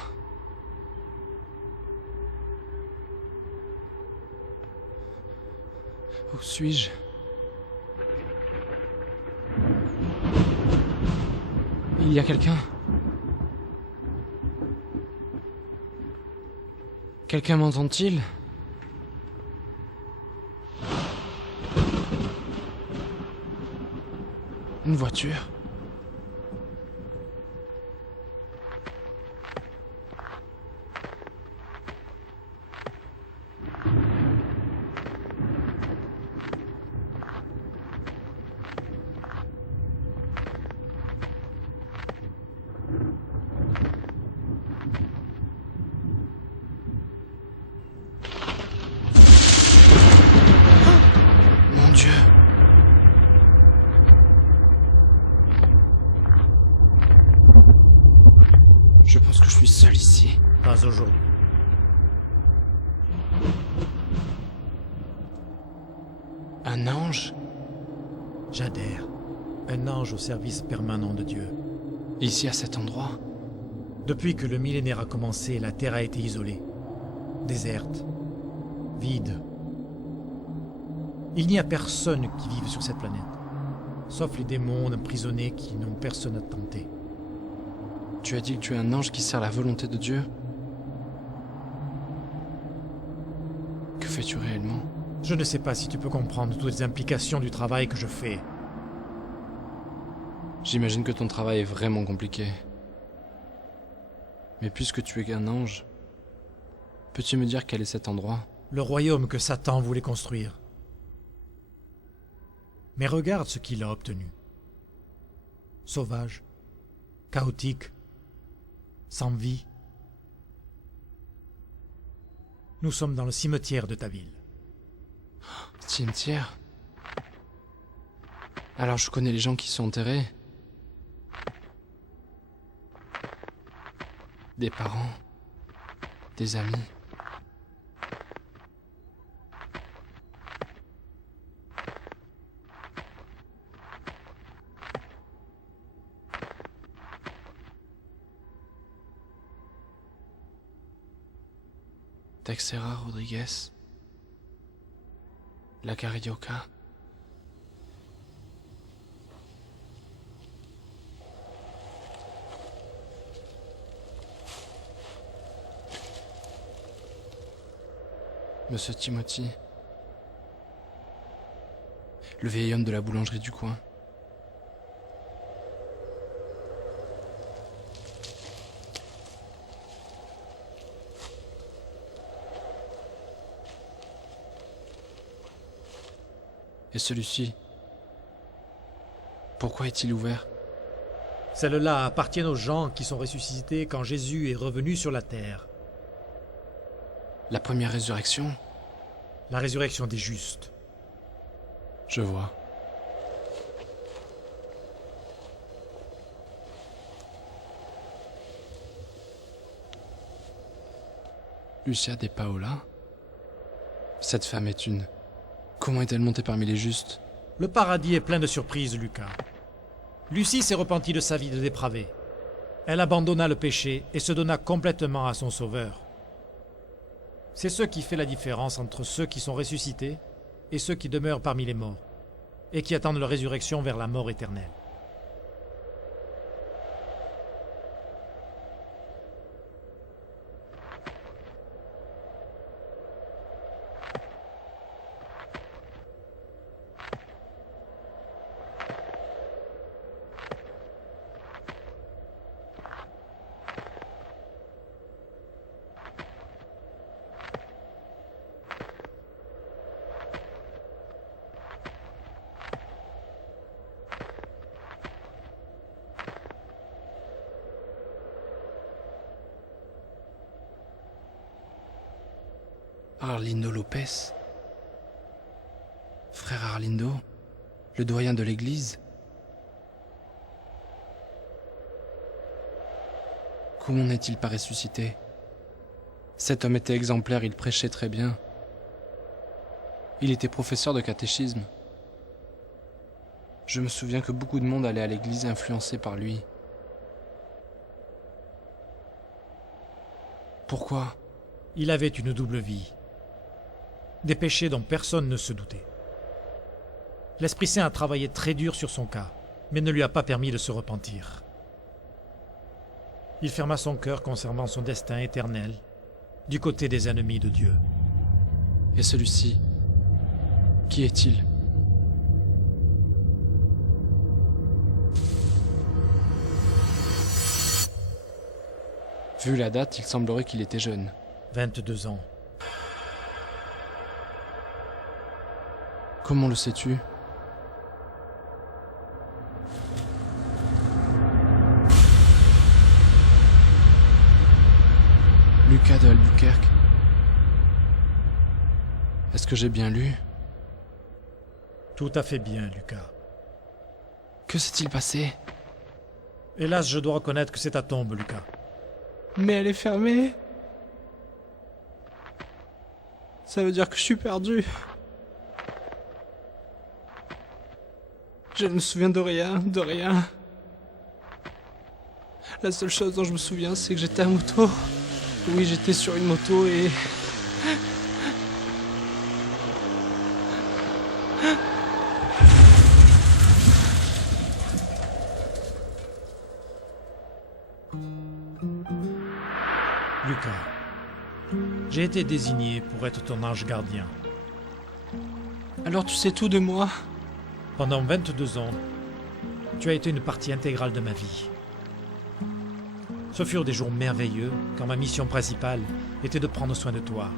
Où suis-je? Il y a quelqu'un? Quelqu'un m'entend-il? Une voiture? Mon Dieu. Je pense que je suis seul ici. Pas aujourd'hui. Un ange? J'adhère. Un ange au service permanent de Dieu. Ici, à cet endroit? Depuis que le millénaire a commencé, la Terre a été isolée. Déserte. Vide. Il n'y a personne qui vive sur cette planète. Sauf les démons emprisonnés qui n'ont personne à tenter. Tu as dit que tu es un ange qui sert la volonté de Dieu? Que fais-tu réellement? Je ne sais pas si tu peux comprendre toutes les implications du travail que je fais. J'imagine que ton travail est vraiment compliqué. Mais puisque tu es un ange, peux-tu me dire quel est cet endroit? Le royaume que Satan voulait construire. Mais regarde ce qu'il a obtenu. Sauvage, chaotique, sans vie. Nous sommes dans le cimetière de ta ville. Cimetière? Alors je connais les gens qui sont enterrés. Des parents. Des amis. Texera Rodriguez. La Carioca. Monsieur Timothy. Le vieil homme de la boulangerie du coin. Et celui-ci, pourquoi est-il ouvert? Celles-là appartiennent aux gens qui sont ressuscités quand Jésus est revenu sur la terre. La première résurrection? La résurrection des justes. Je vois. Lucia de Paola? Cette femme est une... Comment est-elle montée parmi les justes? Le paradis est plein de surprises, Lucas. Lucie s'est repentie de sa vie de dépravée. Elle abandonna le péché et se donna complètement à son Sauveur. C'est ce qui fait la différence entre ceux qui sont ressuscités et ceux qui demeurent parmi les morts, et qui attendent leur résurrection vers la mort éternelle. Arlindo Lopez. Frère Arlindo, le doyen de l'église. Comment n'est-il pas ressuscité? Cet homme était exemplaire, il prêchait très bien. Il était professeur de catéchisme. Je me souviens que beaucoup de monde allait à l'église influencé par lui. Pourquoi? Il avait une double vie. Des péchés dont personne ne se doutait. L'Esprit Saint a travaillé très dur sur son cas, mais ne lui a pas permis de se repentir. Il ferma son cœur concernant son destin éternel, du côté des ennemis de Dieu. Et celui-ci, qui est-il? Vu la date, il semblerait qu'il était jeune. 22 ans. Comment le sais-tu? Lucas de Albuquerque. Est-ce que j'ai bien lu? Tout à fait bien, Lucas. Que s'est-il passé? Hélas, je dois reconnaître que c'est ta tombe, Lucas. Mais elle est fermée. Ça veut dire que je suis perdu. Je ne me souviens de rien, de rien. La seule chose dont je me souviens, c'est que j'étais à moto. Oui, j'étais sur une moto et... Lucas, j'ai été désigné pour être ton ange gardien. Alors tu sais tout de moi? Pendant 22 ans, tu as été une partie intégrale de ma vie. Ce furent des jours merveilleux quand ma mission principale était de prendre soin de toi.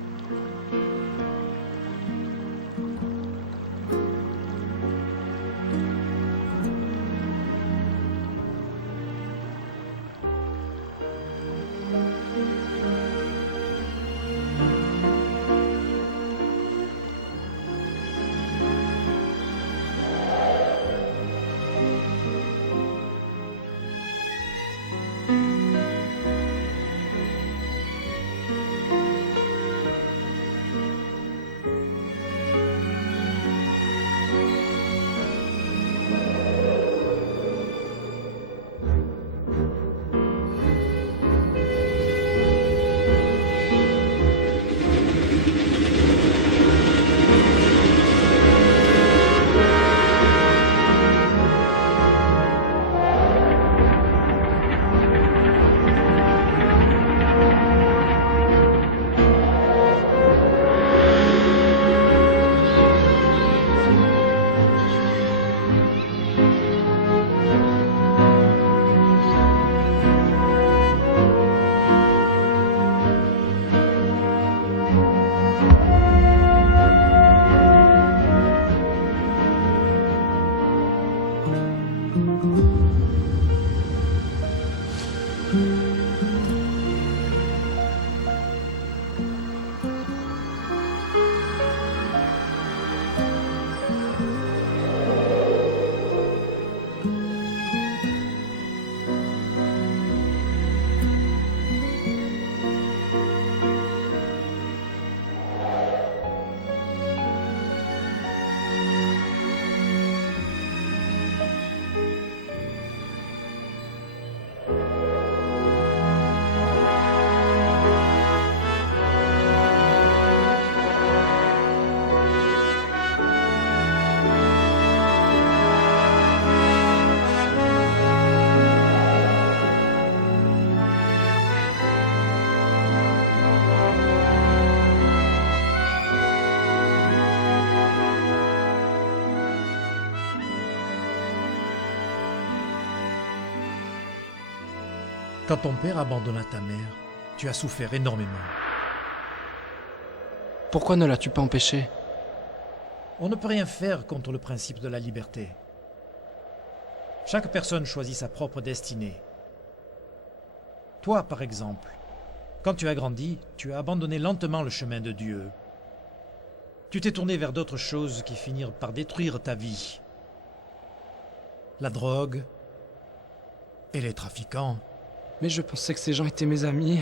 Quand ton père abandonna ta mère, tu as souffert énormément. Pourquoi ne l'as-tu pas empêché? On ne peut rien faire contre le principe de la liberté. Chaque personne choisit sa propre destinée. Toi, par exemple, quand tu as grandi, tu as abandonné lentement le chemin de Dieu Tu t'es tourné vers d'autres choses qui finirent par détruire ta vie. La drogue et les trafiquants. Mais je pensais que ces gens étaient mes amis.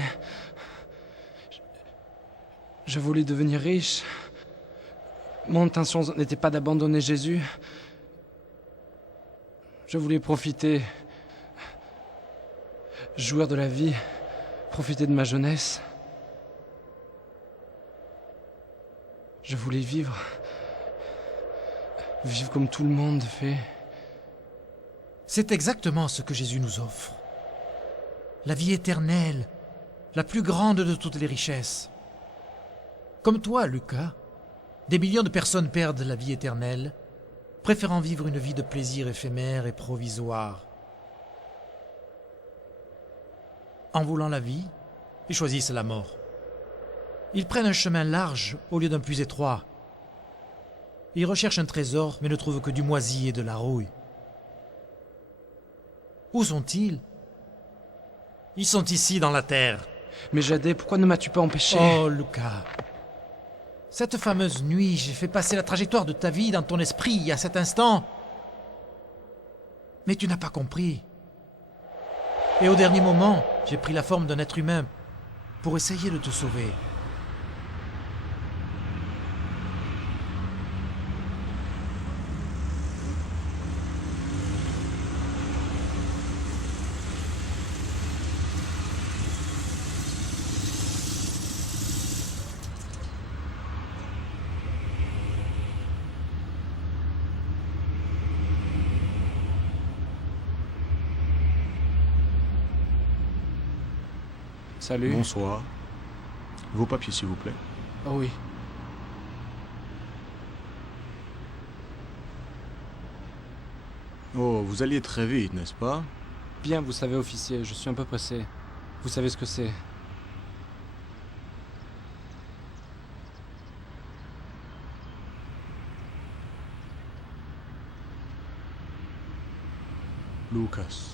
Je voulais devenir riche. Mon intention n'était pas d'abandonner Jésus. Je voulais profiter, jouir de la vie, profiter de ma jeunesse. Je voulais vivre comme tout le monde fait. C'est exactement ce que Jésus nous offre. La vie éternelle, la plus grande de toutes les richesses. Comme toi, Lucas, des millions de personnes perdent la vie éternelle, préférant vivre une vie de plaisir éphémère et provisoire. En voulant la vie, ils choisissent la mort. Ils prennent un chemin large au lieu d'un plus étroit. Ils recherchent un trésor, mais ne trouvent que du moisi et de la rouille. Où sont-ils? Ils sont ici, dans la terre. Mais Jadé, pourquoi ne m'as-tu pas empêché? Oh, Lucas. Cette fameuse nuit, j'ai fait passer la trajectoire de ta vie dans ton esprit à cet instant. Mais tu n'as pas compris. Et au dernier moment, j'ai pris la forme d'un être humain pour essayer de te sauver. Salut. Bonsoir. Vos papiers, s'il vous plaît. Oh oui. Oh, vous alliez très vite, n'est-ce pas? Bien, vous savez, officier, je suis un peu pressé. Vous savez ce que c'est. Lucas.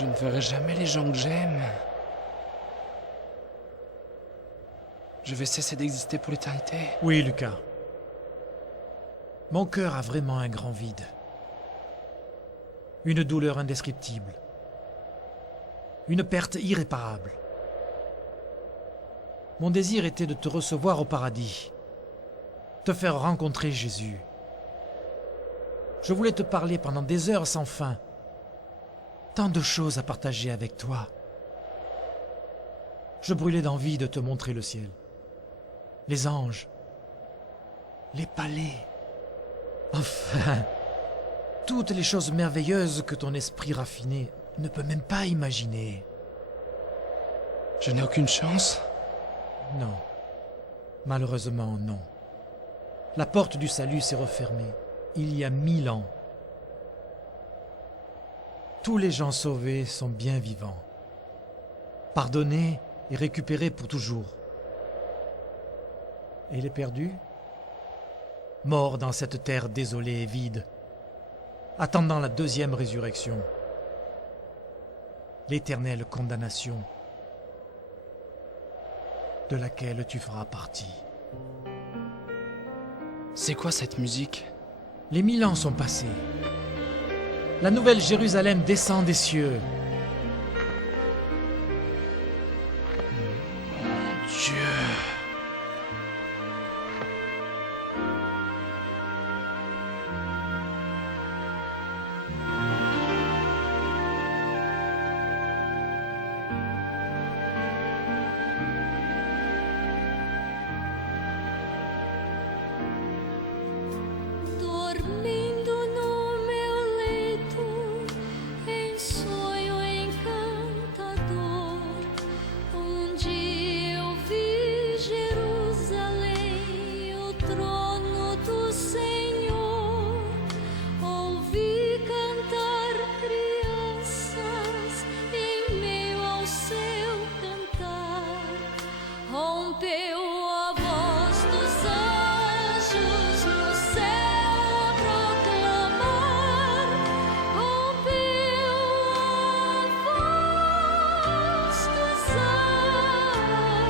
Je ne verrai jamais les gens que j'aime. Je vais cesser d'exister pour l'éternité. Oui, Lucas. Mon cœur a vraiment un grand vide. Une douleur indescriptible. Une perte irréparable. Mon désir était de te recevoir au paradis. Te faire rencontrer Jésus. Je voulais te parler pendant des heures sans fin. Tant de choses à partager avec toi. Je brûlais d'envie de te montrer le ciel. Les anges. Les palais. Enfin, toutes les choses merveilleuses que ton esprit raffiné ne peut même pas imaginer. Je n'ai aucune chance? Non. Malheureusement, non. La porte du salut s'est refermée il y a 1000 ans. Tous les gens sauvés sont bien vivants. Pardonnés et récupérés pour toujours. Et les perdus? Morts dans cette terre désolée et vide, attendant la deuxième résurrection. L'éternelle condamnation de laquelle tu feras partie. C'est quoi cette musique? Les 1000 ans sont passés. La nouvelle Jérusalem descend des cieux. Mon Dieu! Dormindo no meu leito, em sonho encantador, onde eu vi Jerusalém, o trono do Senhor, ouvi cantar crianças em meio ao seu cantar, rompeu a voz dos anjos no céu a proclamar, rompeu a voz dos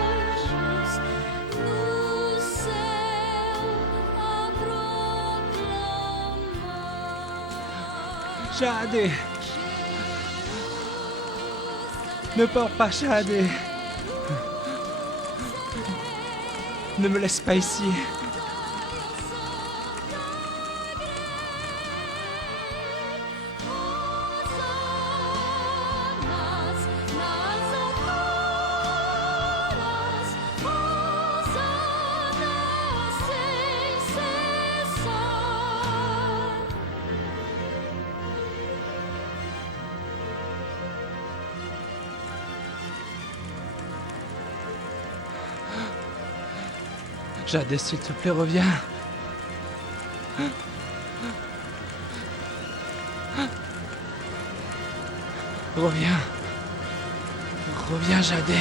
anjos no céu a proclamar. Shahadé! Ne pars pas, Shahadé! Ne me laisse pas ici. Shahadé, s'il te plaît, reviens. Reviens. Reviens, Shahadé.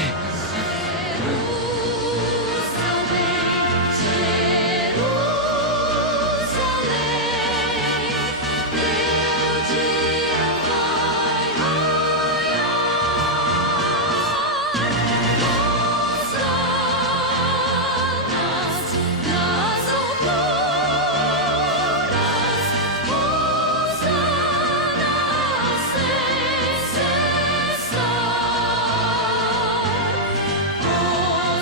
Oh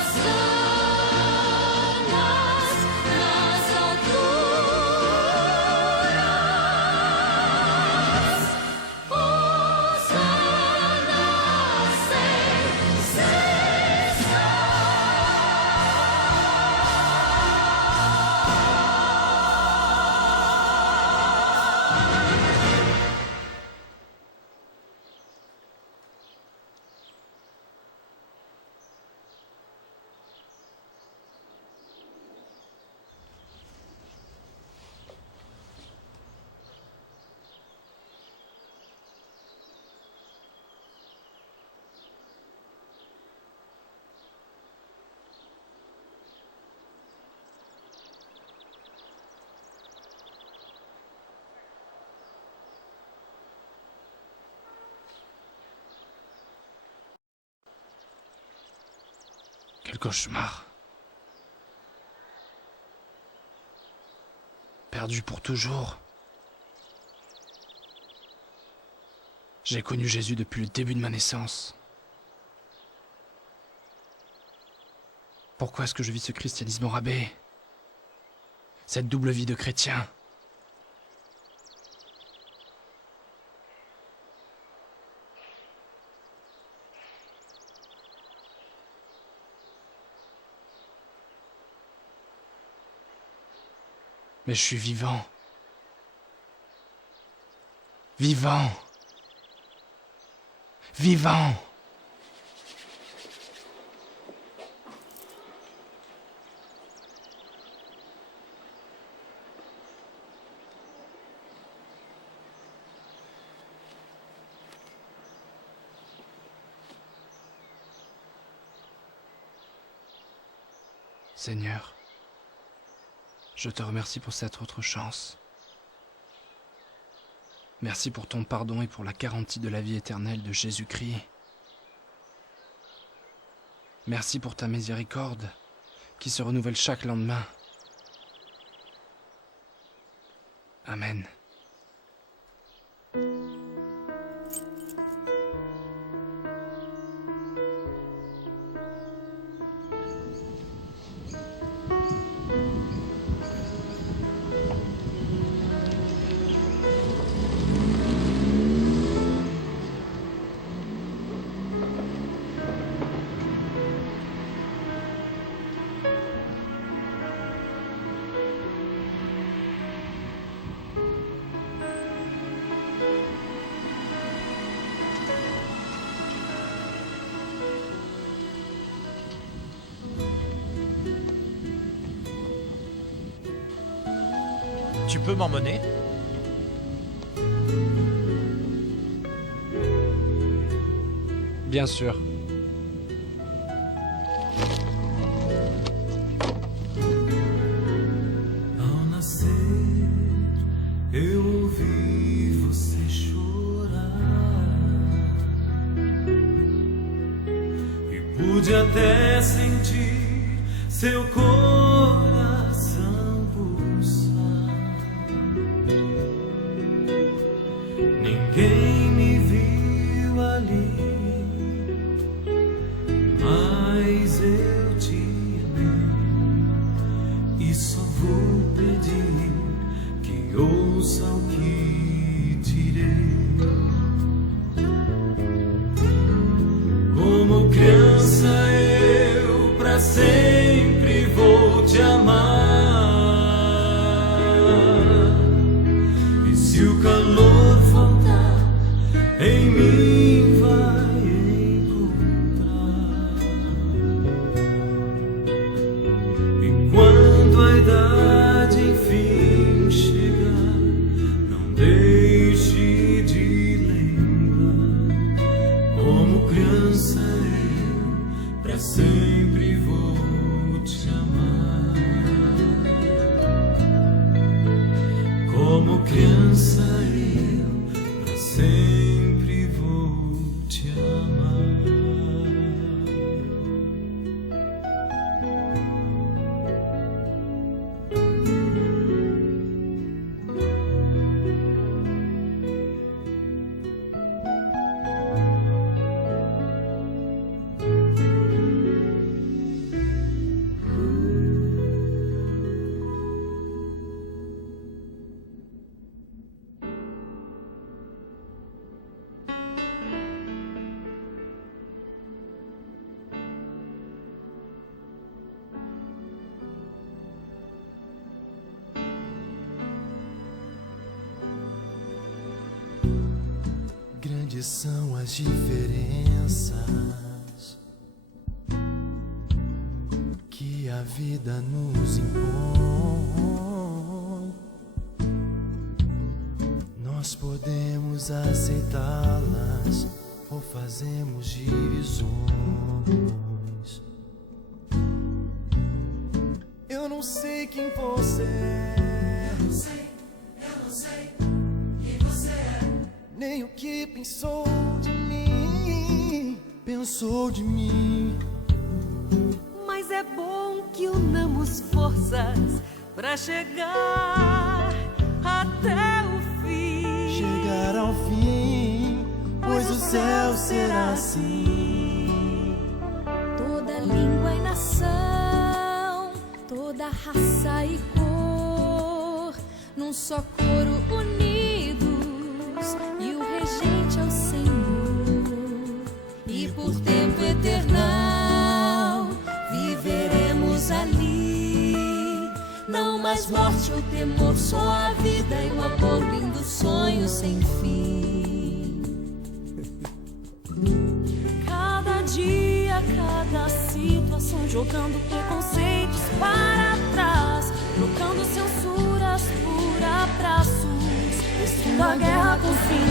Quel cauchemar. Perdu pour toujours. J'ai connu Jésus depuis le début de ma naissance. Pourquoi est-ce que je vis ce christianisme au rabais? Cette double vie de chrétien? Mais je suis vivant. Vivant. Vivant. Seigneur, je te remercie pour cette autre chance. Merci pour ton pardon et pour la garantie de la vie éternelle de Jésus-Christ. Merci pour ta miséricorde qui se renouvelle chaque lendemain. Amen. Tu peux m'emmener? Bien sûr. Ao nascer, eu ouvi você chorar e pude até sentir seu coração pulsar. Ninguém me viu ali, mas eu te amei e só vou pedir que ouça o que direi. Como criança eu pra sempre vou te amar, e se o calor faltar em mim vai encontrar. E quando a idade enfim chegar, não deixe de lembrar. Como criança eu pra sempre vou te amar. Como criança eu pra sempre vou te amar. Grandes são as diferenças que a vida nos impõe. Nós podemos aceitá-las ou fazemos divisões. Eu não sei quem você é. Eu não sei quem você é. Nem o que pensou de mim. é bom que unamos forças pra chegar até o fim. Chegar ao fim, pois o céu será assim. Toda língua e nação, toda raça e cor, num só coro unidos, e o regente é o Senhor. E por tempo eternal viveremos ali. Não mais morte ou temor, só a vida e um amor lindo, sonho sem fim. Cada dia, cada situação, jogando preconceitos para trás, trocando censuras por abraços, destruindo a guerra com fim